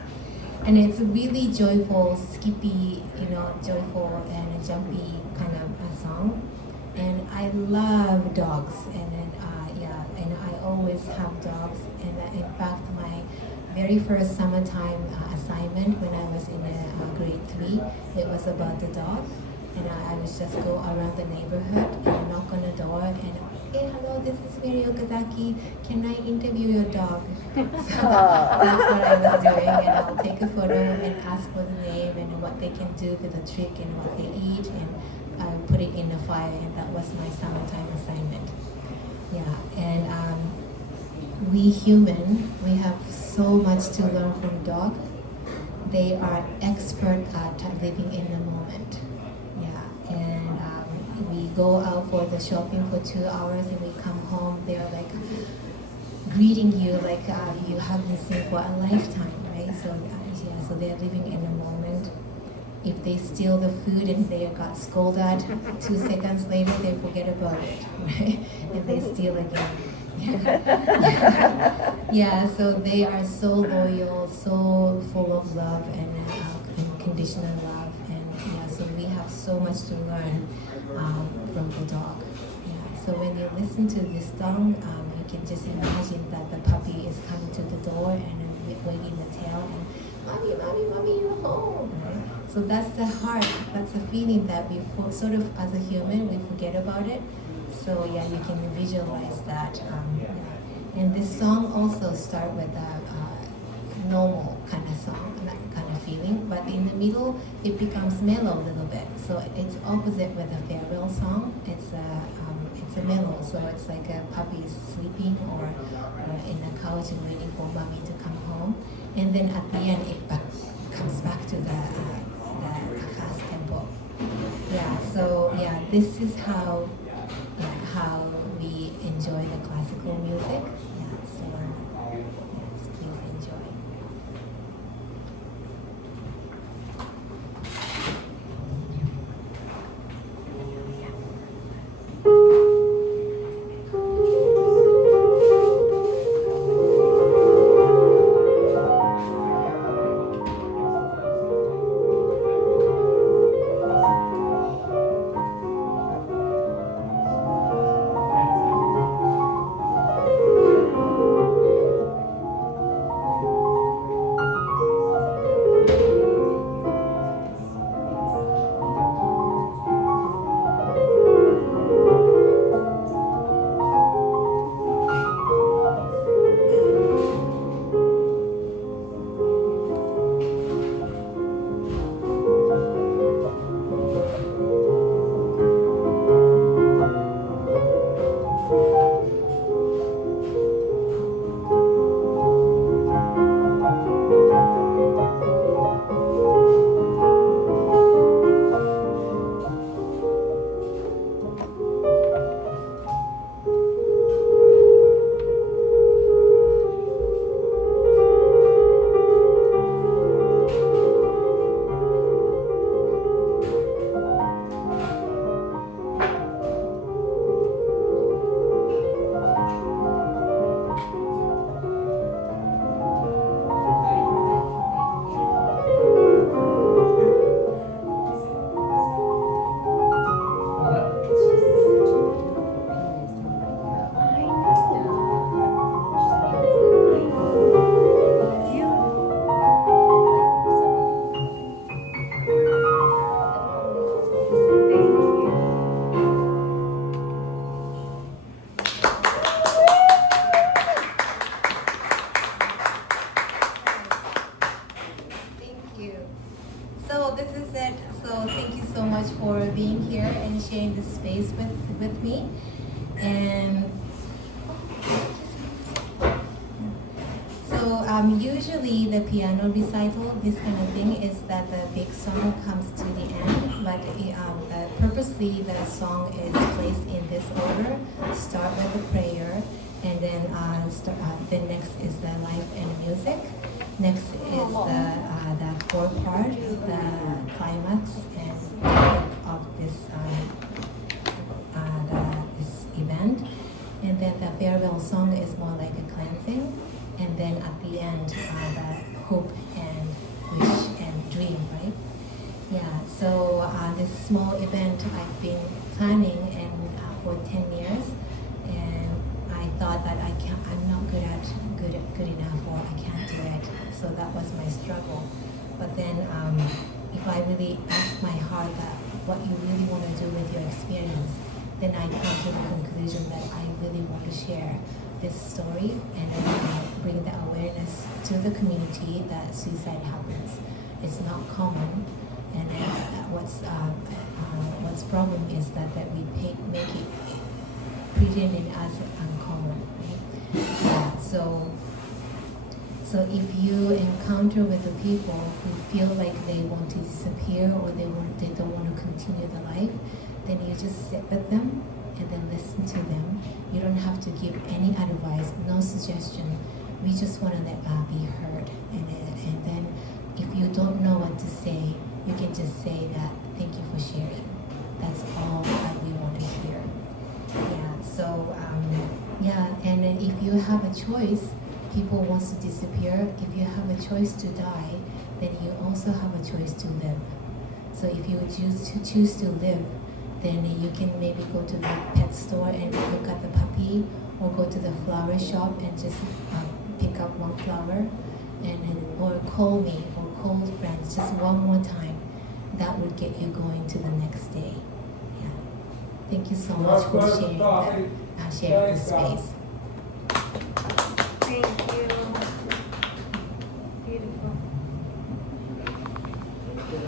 And it's really joyful, skippy, joyful and a jumpy kind of a song. And I love dogs, and then and I always have dogs. And in fact, my very first summertime assignment when I was in grade 3, it was about the dog. And I would just go around the neighborhood and knock on the door and, hey, hello, this is Miri Okazaki. Can I interview your dog? So that's what I was doing. And I'll take a photo and ask for the name and what they can do with the trick and what they eat, and put it in the file. And that was my summertime assignment. Yeah, and we human, we have so much to learn from dog. They are expert at living in the moment. Yeah, and we go out for the shopping for 2 hours and we come home. They're like greeting you like you have been seen for a lifetime, right? So so they're living in the moment. If they steal the food and they got scolded, 2 seconds later they forget about it, right? And they steal again. Yeah, so they are so loyal, so full of love and unconditional love, and so we have so much to learn from the dog. Yeah, so when you listen to this song, you can just imagine that the puppy is coming to the door and wagging the tail and mommy, mommy, mommy, you're home. Right? So that's the heart, that's the feeling that we sort of, as a human, we forget about it. So yeah, you can visualize that. And this song also starts with a normal kind of song, kind of feeling, but in the middle it becomes mellow a little bit. So it's opposite with a farewell song. It's a mellow, so it's like a puppy is sleeping or in the couch and waiting for mommy to come home. And then at the end it comes back to the fast tempo. Yeah, so yeah, this is how we enjoy the classical music. Yeah, so yes, please enjoy. So this is it. So thank you so much for being here and sharing this space with me. And so usually the piano recital, this kind of thing, is that the big song comes to the end, but purposely the song is placed in this order. Start with the prayer, and then next is the life and music. Next is the core part, the climax, and of this this event. And then the farewell song is more like a cleansing. And then at the end, the hope and wish and dream, right? Yeah, so this small event I've been planning and for 10 years, and I thought that I'm not good enough, or I can't do it. So that was my struggle. But then, if I really ask my heart that what you really want to do with your experience, then I come to the conclusion that I really want to share this story and bring the awareness to the community that suicide happens. It's not common, and what's problem is that we make it pretending as uncommon, right? So if you encounter with the people who feel like they want to disappear, or they don't want to continue the life, then you just sit with them and then listen to them. You don't have to give any advice, no suggestion. We just want to be heard. And then if you don't know what to say, you can just say that, thank you for sharing. That's all that we want to hear. Yeah, so, and then if you have a choice, people wants to disappear. If you have a choice to die, then you also have a choice to live. So if you choose to live, then you can maybe go to the pet store and look at the puppy, or go to the flower shop and just pick up one flower, or call me, or call friends just one more time. That would get you going to the next day. Yeah. Thank you so much for sharing the space.